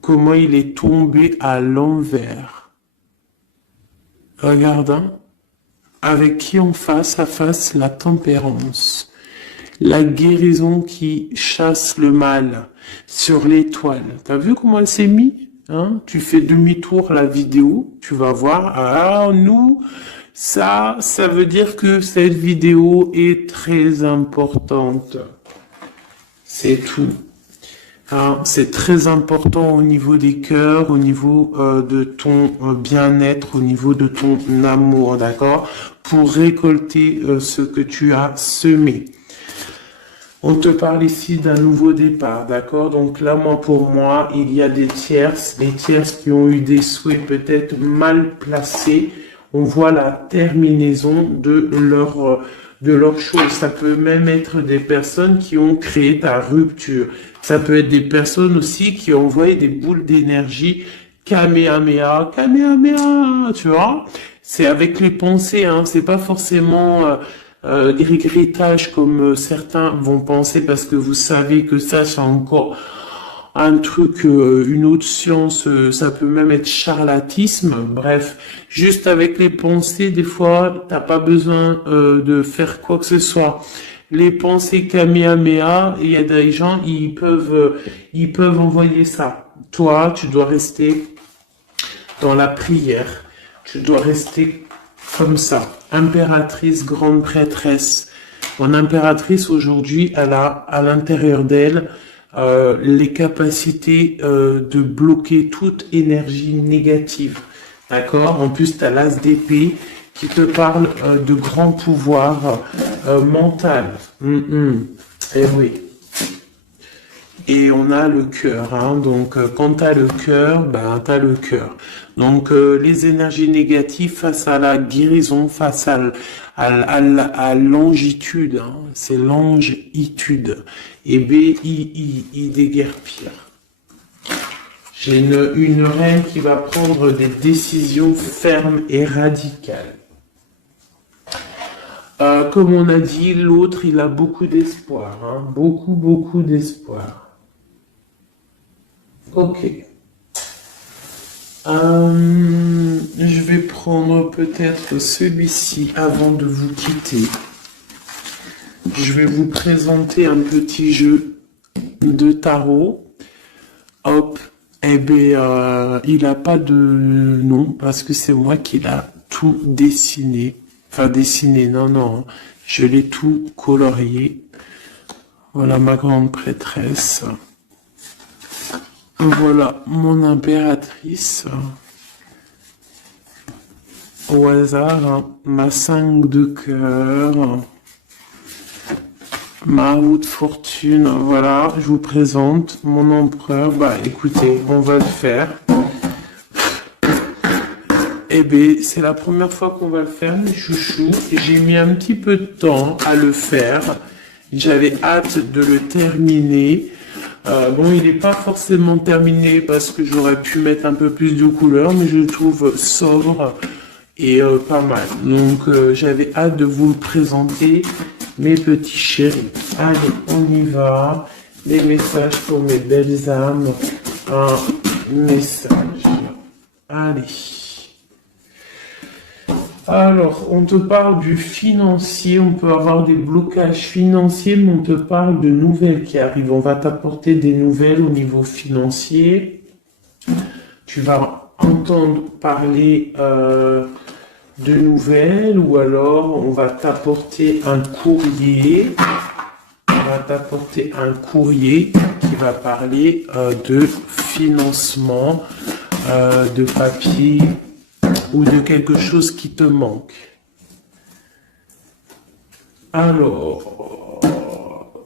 comment il est tombé à l'envers. Regarde hein, avec qui on face à face la tempérance. La guérison qui chasse le mal sur l'étoile. T'as vu comment elle s'est mise hein? Tu fais demi-tour la vidéo, tu vas voir. Ah, nous, ça veut dire que cette vidéo est très importante. C'est tout. Hein, c'est très important au niveau des cœurs, au niveau de ton bien-être, au niveau de ton amour, d'accord? Pour récolter ce que tu as semé. On te parle ici d'un nouveau départ, d'accord? Donc là, pour moi, il y a des tierces qui ont eu des souhaits peut-être mal placés. On voit la terminaison de leur chose. Ça peut même être des personnes qui ont créé ta rupture. Ça peut être des personnes aussi qui ont envoyé des boules d'énergie, Kamehameha, Kamehameha, tu vois? C'est avec les pensées, hein. C'est pas forcément grigritage comme certains vont penser parce que vous savez que ça, c'est encore un truc, une autre science, ça peut même être charlatisme. Bref, juste avec les pensées, des fois, t'as pas besoin de faire quoi que ce soit. Les pensées Kamehameha, il y a des gens, ils peuvent envoyer ça. Toi, tu dois rester dans la prière. Tu dois rester comme ça. Impératrice, grande prêtresse. Mon impératrice aujourd'hui, elle a à l'intérieur d'elle les capacités de bloquer toute énergie négative. D'accord? En plus, tu as l'as d'épée qui te parle de grand pouvoir mental. Et oui. Et on a le cœur, hein. Donc quand tu as le cœur, ben tu as le cœur. Donc les énergies négatives face à la guérison, face à longitude, hein. C'est longitude. Et B-I-I, déguerpir. J'ai une reine qui va prendre des décisions fermes et radicales. Comme on a dit, l'autre, il a beaucoup d'espoir, hein. Beaucoup d'espoir. Ok. Je vais prendre peut-être celui-ci avant de vous quitter. Je vais vous présenter un petit jeu de tarot. Hop. Eh bien, il n'a pas de nom parce que c'est moi qui l'a tout dessiné. Enfin, dessiné, non. Je l'ai tout colorié. Voilà ma grande prêtresse. Voilà mon impératrice. Au hasard, hein, ma 5 de cœur. Ma roue de fortune. Voilà, je vous présente mon empereur. Bah écoutez, on va le faire. Eh bien, c'est la première fois qu'on va le faire, mes chouchous. J'ai mis un petit peu de temps à le faire. J'avais hâte de le terminer. Bon, il n'est pas forcément terminé parce que j'aurais pu mettre un peu plus de couleurs, mais je le trouve sobre et pas mal. Donc, j'avais hâte de vous le présenter, mes petits chéris. Allez, on y va. Les messages pour mes belles âmes. Un message. Allez. Alors, on te parle du financier, on peut avoir des blocages financiers, mais on te parle de nouvelles qui arrivent. On va t'apporter des nouvelles au niveau financier. Tu vas entendre parler de nouvelles ou alors on va t'apporter un courrier. On va t'apporter un courrier qui va parler de financement, de papier, ou de quelque chose qui te manque. Alors,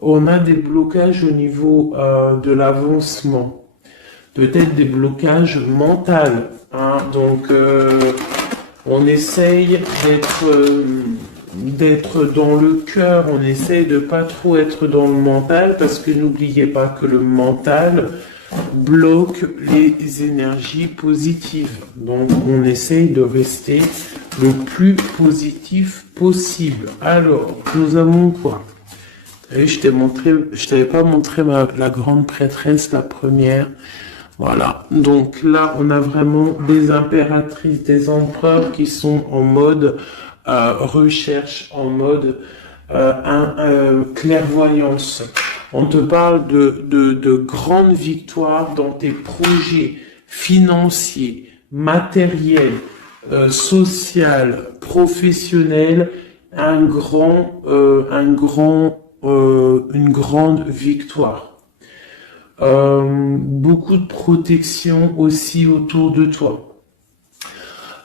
on a des blocages au niveau de l'avancement. Peut-être des blocages mentaux. Hein. Donc, on essaye d'être dans le cœur. On essaye de pas trop être dans le mental parce que n'oubliez pas que le mental bloque les énergies positives. Donc, on essaye de rester le plus positif possible. Alors, nous avons quoi? Je t'avais pas montré la grande prêtresse, la première. Voilà. Donc là, on a vraiment des impératrices, des empereurs qui sont en mode recherche, en mode clairvoyance. On te parle de grandes victoires dans tes projets financiers, matériels, social, professionnel, un grand une grande victoire. Beaucoup de protection aussi autour de toi.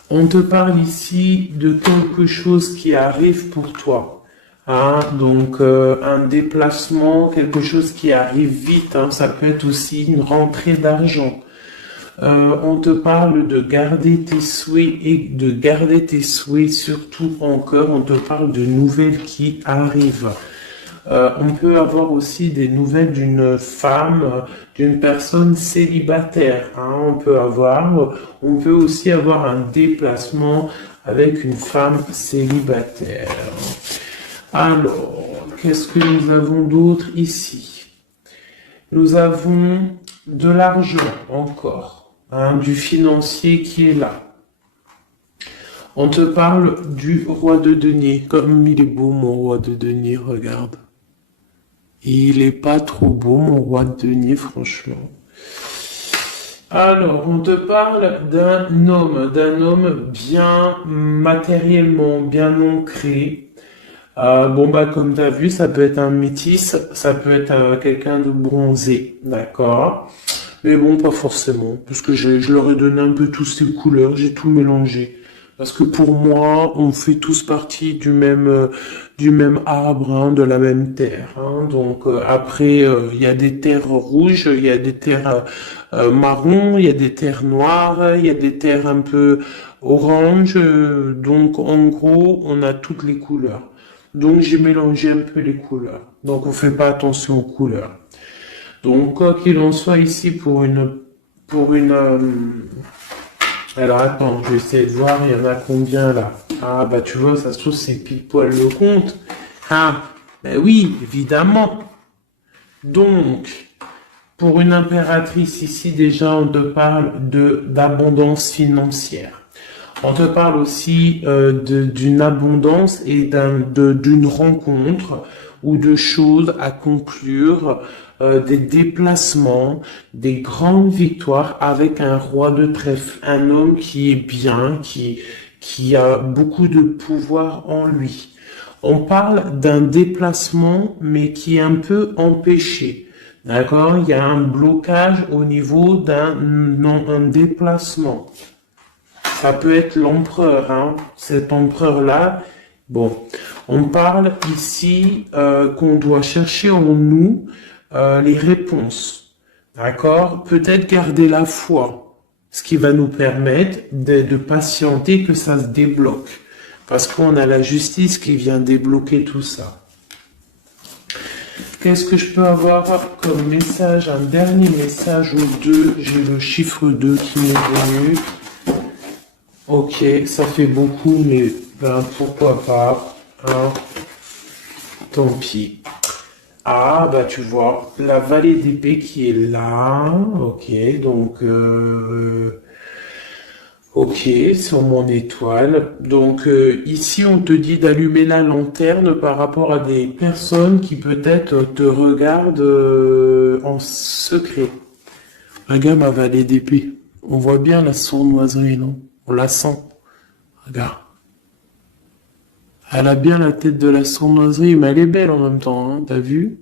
On te parle ici de quelque chose qui arrive pour toi. Hein, donc un déplacement, quelque chose qui arrive vite. Hein, ça peut être aussi une rentrée d'argent. On te parle de garder tes souhaits et de garder tes souhaits surtout en cœur. On te parle de nouvelles qui arrivent. On peut avoir aussi des nouvelles d'une femme, d'une personne célibataire. Hein, on peut aussi avoir un déplacement avec une femme célibataire. Alors, qu'est-ce que nous avons d'autre ici? Nous avons de l'argent encore, hein, du financier qui est là. On te parle du roi de denier. Comme il est beau mon roi de denier, regarde. Il est pas trop beau mon roi de denier, franchement. Alors, on te parle d'un homme bien matériellement, bien ancré. Comme tu as vu, ça peut être un métis, ça peut être quelqu'un de bronzé, d'accord? Mais bon, pas forcément, parce que je leur ai donné un peu toutes ces couleurs, j'ai tout mélangé. Parce que pour moi, on fait tous partie du même arbre, hein, de la même terre. Hein. Donc après, il y a des terres rouges, il y a des terres marron, il y a des terres noires, il y a des terres un peu orange. Donc en gros, on a toutes les couleurs. Donc j'ai mélangé un peu les couleurs. Donc on fait pas attention aux couleurs. Donc quoi qu'il en soit ici alors attends, je vais essayer de voir, il y en a combien là? Ah bah tu vois, ça se trouve c'est pile poil le compte. Ah, ben oui, évidemment. Donc, pour une impératrice ici, déjà, on te parle d'abondance financière. On te parle aussi d'une abondance et d'une rencontre ou de choses à conclure, des déplacements, des grandes victoires avec un roi de trèfle, un homme qui est bien, qui a beaucoup de pouvoir en lui. On parle d'un déplacement, mais qui est un peu empêché. D'accord? Il y a un blocage au niveau un déplacement. Ça peut être l'empereur, hein. Cet empereur-là. Bon, on parle ici qu'on doit chercher en nous les réponses. D'accord? Peut-être garder la foi, ce qui va nous permettre de patienter que ça se débloque. Parce qu'on a la justice qui vient débloquer tout ça. Qu'est-ce que je peux avoir comme message? Un dernier message au 2. J'ai le chiffre 2 qui m'est venu. Ok, ça fait beaucoup, mais ben, pourquoi pas, hein, tant pis. Ah, bah tu vois, la vallée d'épée qui est là, ok, donc, ok, sur mon étoile. Donc ici, on te dit d'allumer la lanterne par rapport à des personnes qui peut-être te regardent en secret. Regarde ma vallée d'épée. On voit bien la sournoiserie, non? On la sent. Regarde. Elle a bien la tête de la sournoiserie, mais elle est belle en même temps, hein, t'as vu?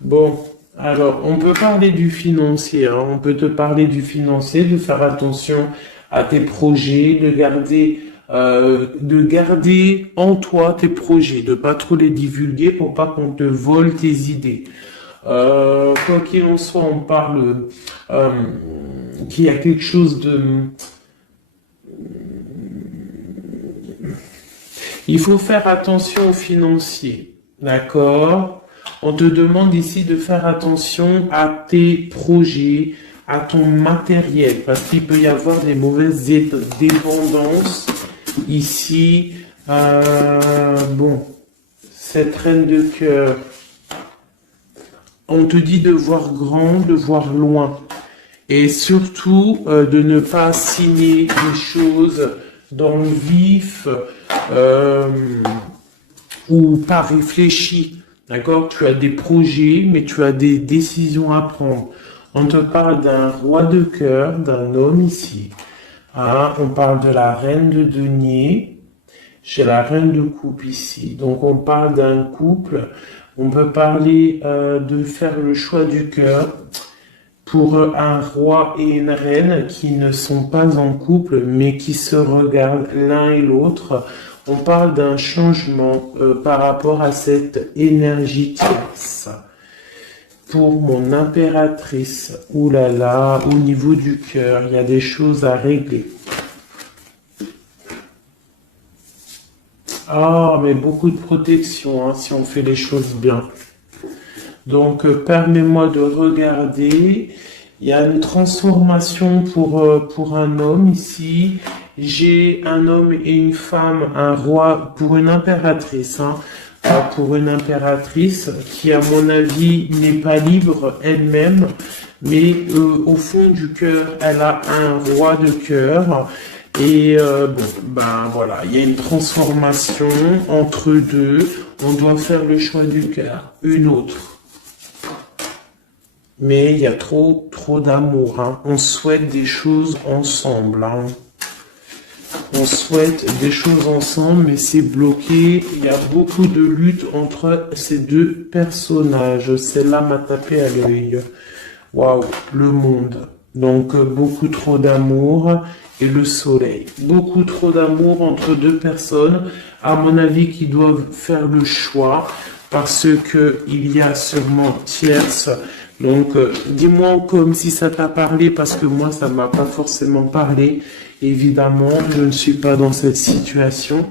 Bon, alors, on peut parler du financier, hein, on peut te parler du financier, de faire attention à tes projets, de garder en toi tes projets, de pas trop les divulguer pour pas qu'on te vole tes idées. Quoi qu'il en soit, on parle qu'il y a quelque chose de... Il faut faire attention aux financiers, d'accord? On te demande ici de faire attention à tes projets, à ton matériel, parce qu'il peut y avoir des mauvaises dépendances ici. Bon, cette reine de cœur, on te dit de voir grand, de voir loin, et surtout de ne pas signer des choses dans le vif ou pas réfléchi. D'accord? Tu as des projets, mais tu as des décisions à prendre. On te parle d'un roi de cœur, d'un homme ici. Ah, on parle de la reine de denier. J'ai la reine de coupe ici. Donc on parle d'un couple. On peut parler de faire le choix du cœur pour un roi et une reine qui ne sont pas en couple mais qui se regardent l'un et l'autre. On parle d'un changement par rapport à cette énergie tierce. Pour mon impératrice, oulala, au niveau du cœur, il y a des choses à régler. Ah, mais beaucoup de protection, hein, si on fait les choses bien. Donc, permets-moi de regarder. Il y a une transformation pour un homme ici. J'ai un homme et une femme, un roi pour une impératrice, hein, pour une impératrice qui, à mon avis, n'est pas libre elle-même, mais au fond du cœur, elle a un roi de cœur. Et bon, ben voilà, il y a une transformation entre deux. On doit faire le choix du cœur, une autre. Mais il y a trop d'amour. Hein. On souhaite des choses ensemble. Hein. On souhaite des choses ensemble, mais c'est bloqué. Il y a beaucoup de lutte entre ces deux personnages. Celle-là m'a tapé à l'œil. Waouh, le monde. Donc, beaucoup trop d'amour et le soleil. Beaucoup trop d'amour entre deux personnes, à mon avis, qui doivent faire le choix parce que il y a sûrement tierce. Donc, dis-moi comme si ça t'a parlé parce que moi, ça m'a pas forcément parlé. Évidemment, je ne suis pas dans cette situation.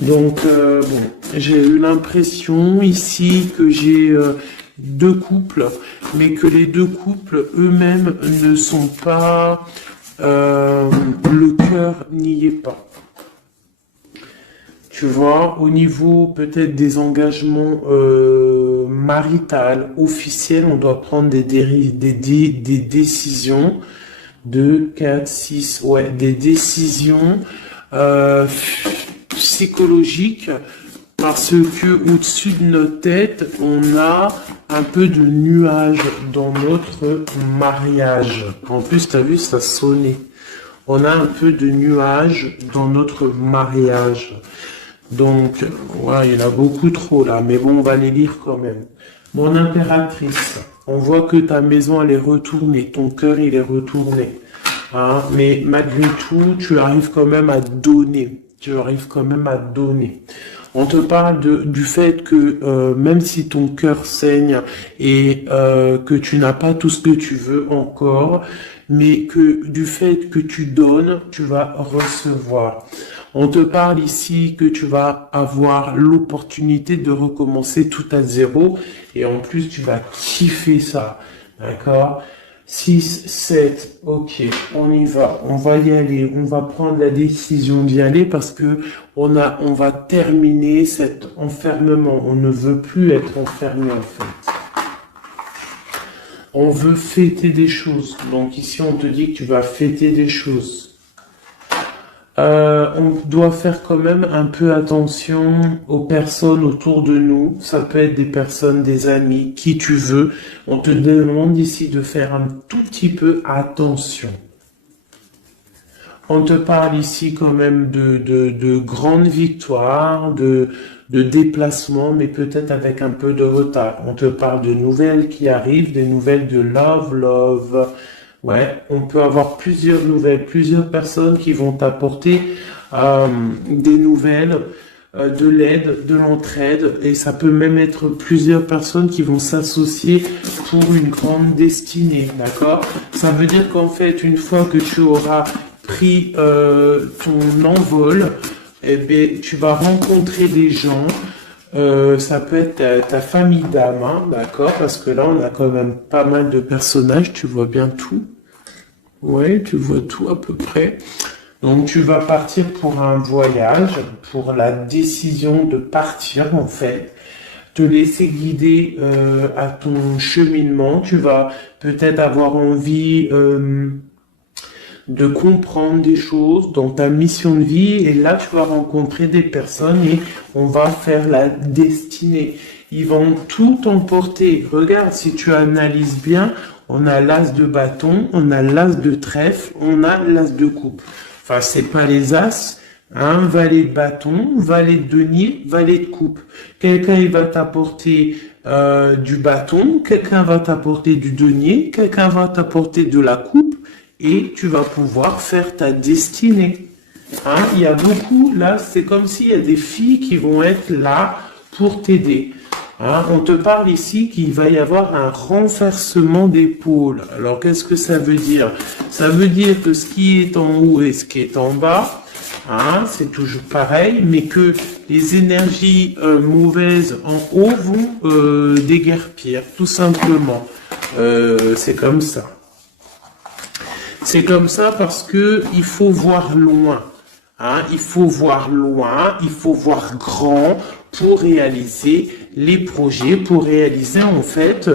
Donc, bon, j'ai eu l'impression ici que j'ai deux couples, mais que les deux couples eux-mêmes ne sont pas... le cœur n'y est pas. Tu vois, au niveau peut-être des engagements maritales, officiels, on doit prendre des décisions. 2, 4, 6, ouais, des décisions psychologiques parce que au-dessus de notre tête, on a un peu de nuages dans notre mariage. En plus, tu as vu, ça sonnait. On a un peu de nuages dans notre mariage. Donc, ouais, il y en a beaucoup trop là, mais bon, on va les lire quand même. Mon impératrice, on voit que ta maison, elle est retournée, ton cœur, il est retourné. Hein, mais malgré tout, tu arrives quand même à donner. Tu arrives quand même à donner. On te parle du fait que même si ton cœur saigne et que tu n'as pas tout ce que tu veux encore, mais que du fait que tu donnes, tu vas recevoir. On te parle ici que tu vas avoir l'opportunité de recommencer tout à zéro et en plus tu vas kiffer ça, d'accord? 6, 7, ok, on y va, on va y aller, on va prendre la décision d'y aller parce que on va terminer cet enfermement, on ne veut plus être enfermé en fait. On veut fêter des choses, donc ici on te dit que tu vas fêter des choses. On doit faire quand même un peu attention aux personnes autour de nous. Ça peut être des personnes, des amis, qui tu veux. On te demande ici de faire un tout petit peu attention. On te parle ici quand même de grandes victoires, de déplacements, mais peut-être avec un peu de retard. On te parle de nouvelles qui arrivent, des nouvelles de love. Ouais, on peut avoir plusieurs nouvelles, plusieurs personnes qui vont t'apporter des nouvelles, de l'aide, de l'entraide, et ça peut même être plusieurs personnes qui vont s'associer pour une grande destinée, d'accord? Ça veut dire qu'en fait, une fois que tu auras pris ton envol, eh bien, tu vas rencontrer des gens. Ça peut être ta famille d'âme, hein, d'accord? Parce que là, on a quand même pas mal de personnages, tu vois bien tout. Ouais, tu vois tout à peu près. Donc, tu vas partir pour un voyage, pour la décision de partir, en fait. Te laisser guider à ton cheminement. Tu vas peut-être avoir envie de comprendre des choses dans ta mission de vie. Et là, tu vas rencontrer des personnes et on va faire la destinée. Ils vont tout emporter. Regarde, si tu analyses bien, on a l'as de bâton, on a l'as de trèfle, on a l'as de coupe. Enfin, c'est pas les as, Hein, valet de bâton, valet de denier, valet de coupe. Quelqu'un il va t'apporter du bâton, quelqu'un va t'apporter du denier, quelqu'un va t'apporter de la coupe et tu vas pouvoir faire ta destinée. Hein, il y a beaucoup, là, c'est comme s'il y a des filles qui vont être là pour t'aider. Hein, on te parle ici qu'il va y avoir un renversement d'épaule. Alors, qu'est-ce que ça veut dire? Ça veut dire que ce qui est en haut et ce qui est en bas, hein, c'est toujours pareil, mais que les énergies mauvaises en haut vont déguerpir, tout simplement. C'est comme ça. C'est comme ça parce que il faut voir loin. Hein, il faut voir loin, il faut voir grand pour réaliser les projets, pour réaliser en fait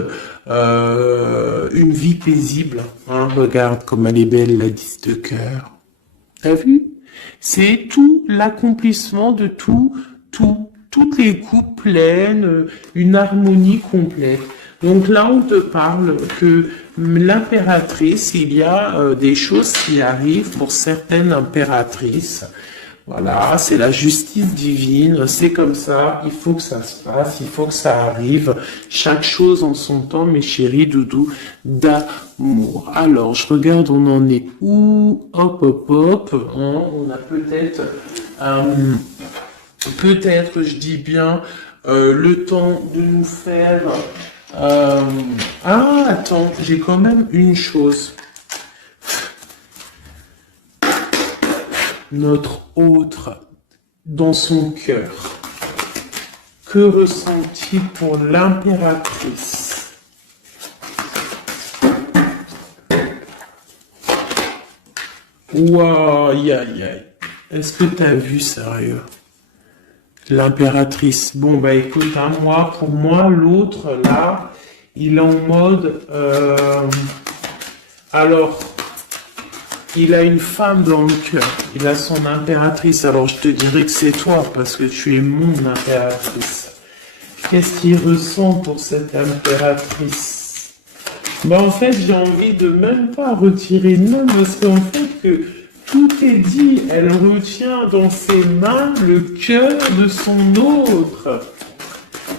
une vie paisible. Hein, regarde comme elle est belle, la 10 de cœur. T'as vu? C'est tout l'accomplissement de toutes les coupes pleines, une harmonie complète. Donc là, on te parle que l'impératrice, il y a des choses qui arrivent pour certaines impératrices. Voilà, c'est la justice divine, c'est comme ça, il faut que ça se passe, il faut que ça arrive. Chaque chose en son temps, mes chéris doudous, d'amour. Alors, je regarde, on en est où? Hop, hop, hop. On a peut-être, je dis bien, le temps de nous faire... Ah, attends, j'ai quand même une chose. Notre autre dans son cœur. Que ressent-il pour l'impératrice? Ouah, aïe, aïe, aïe. Est-ce que t'as vu, sérieux? L'impératrice. Bon, bah écoute, hein, pour moi, l'autre, là, il est en mode... alors... Il a une femme dans le cœur, il a son impératrice, alors je te dirais que c'est toi, parce que tu es mon impératrice. Qu'est-ce qu'il ressent pour cette impératrice? Ben en fait, j'ai envie de même pas retirer non, parce qu'en fait, que tout est dit, elle retient dans ses mains le cœur de son autre.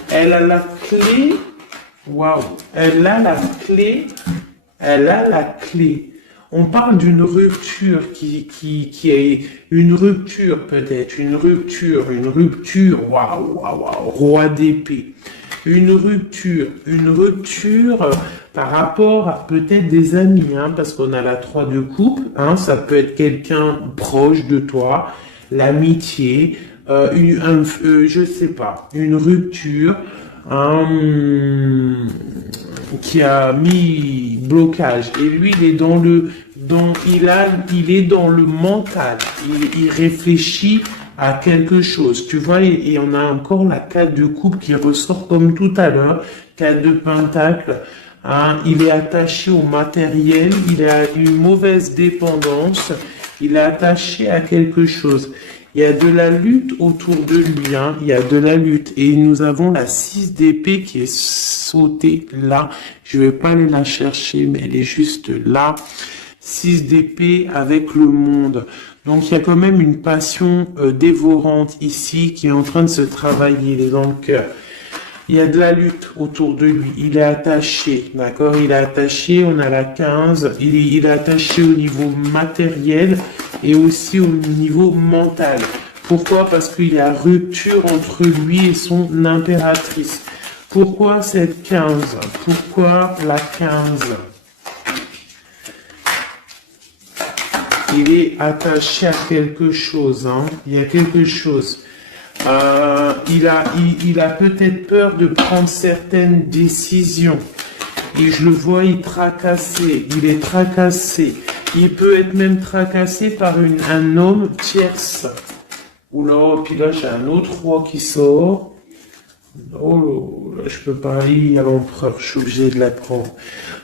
Elle a la clé, waouh, elle a la clé. On parle d'une rupture qui est une rupture peut-être, une rupture, waouh, roi d'épée. Une rupture par rapport à peut-être des amis, hein, parce qu'on a la 3 de coupe, hein, ça peut être quelqu'un proche de toi, l'amitié, je sais pas, une rupture, qui a mis blocage et lui il est il est dans le mental, il réfléchit à quelque chose, tu vois, et on a encore la 4 de coupe qui ressort comme tout à l'heure, 4 de pentacle, hein, il est attaché au matériel, il a une mauvaise dépendance, il est attaché à quelque chose. Il y a de la lutte autour de lui, hein. Il y a de la lutte. Et nous avons la 6 d'épée qui est sautée là. Je vais pas aller la chercher, mais elle est juste là. 6 d'épée avec le monde. Donc il y a quand même une passion dévorante ici qui est en train de se travailler, il est dans le cœur. Il y a de la lutte autour de lui. Il est attaché, d'accord? Il est attaché, on a la 15. Il est attaché au niveau matériel et aussi au niveau mental. Pourquoi? Parce qu'il y a rupture entre lui et son impératrice. Pourquoi cette 15? Pourquoi la 15? Il est attaché à quelque chose, hein? Il y a quelque chose. Il a peut-être peur de prendre certaines décisions. Et je le vois, il est tracassé. Il peut être même tracassé par un homme tierce. Oula, puis là, j'ai un autre roi qui sort. Oh, là, je peux pas aller à l'empereur, je suis obligé de la prendre.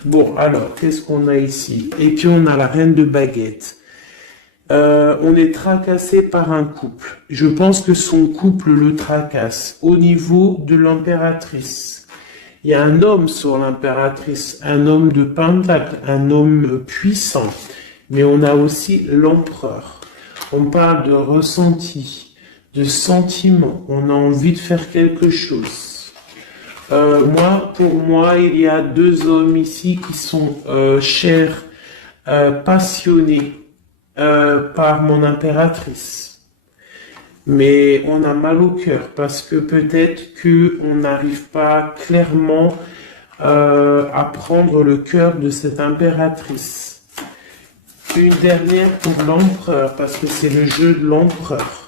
Bon, alors, qu'est-ce qu'on a ici? Et puis, on a la reine de baguette. On est tracassé par un couple. Je pense que son couple le tracasse. Au niveau de l'impératrice, il y a un homme sur l'impératrice, un homme de pentacle, un homme puissant. Mais on a aussi l'empereur. On parle de ressenti, de sentiment. On a envie de faire quelque chose. Pour moi, il y a deux hommes ici qui sont chers, passionnés par mon impératrice. Mais on a mal au cœur parce que peut-être qu'on n'arrive pas clairement à prendre le cœur de cette impératrice. Une dernière pour l'empereur, parce que c'est le jeu de l'empereur.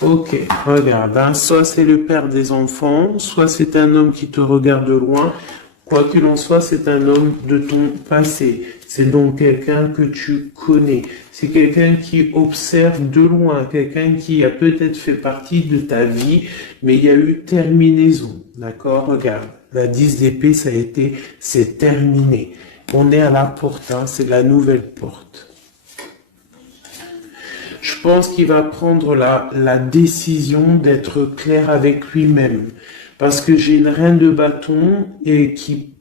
Ok, regarde, hein, soit c'est le père des enfants, soit c'est un homme qui te regarde de loin. Quoi qu'il en soit, c'est un homme de ton passé. C'est donc quelqu'un que tu connais. C'est quelqu'un qui observe de loin, quelqu'un qui a peut-être fait partie de ta vie, mais il y a eu terminaison. D'accord? Regarde, la 10 d'épée, c'est terminé. On est à la porte, hein, c'est la nouvelle porte. Je pense qu'il va prendre la décision d'être clair avec lui-même. Parce que j'ai une reine de bâton et qui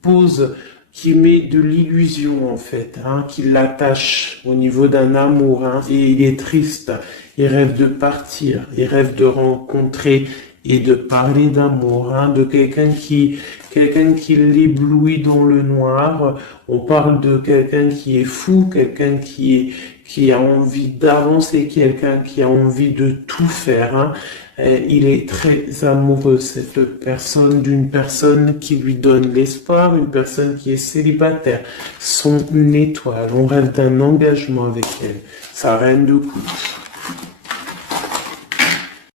met de l'illusion en fait, hein, qui l'attache au niveau d'un amour, hein, et il est triste. Il rêve de partir, il rêve de rencontrer et de parler d'amour, hein, de quelqu'un qui l'éblouit dans le noir. On parle de quelqu'un qui est fou, quelqu'un qui a envie d'avancer, quelqu'un qui a envie de tout faire, hein. Il est très amoureux, cette personne, d'une personne qui lui donne l'espoir, une personne qui est célibataire, son étoile. On rêve d'un engagement avec elle, sa reine de coupe.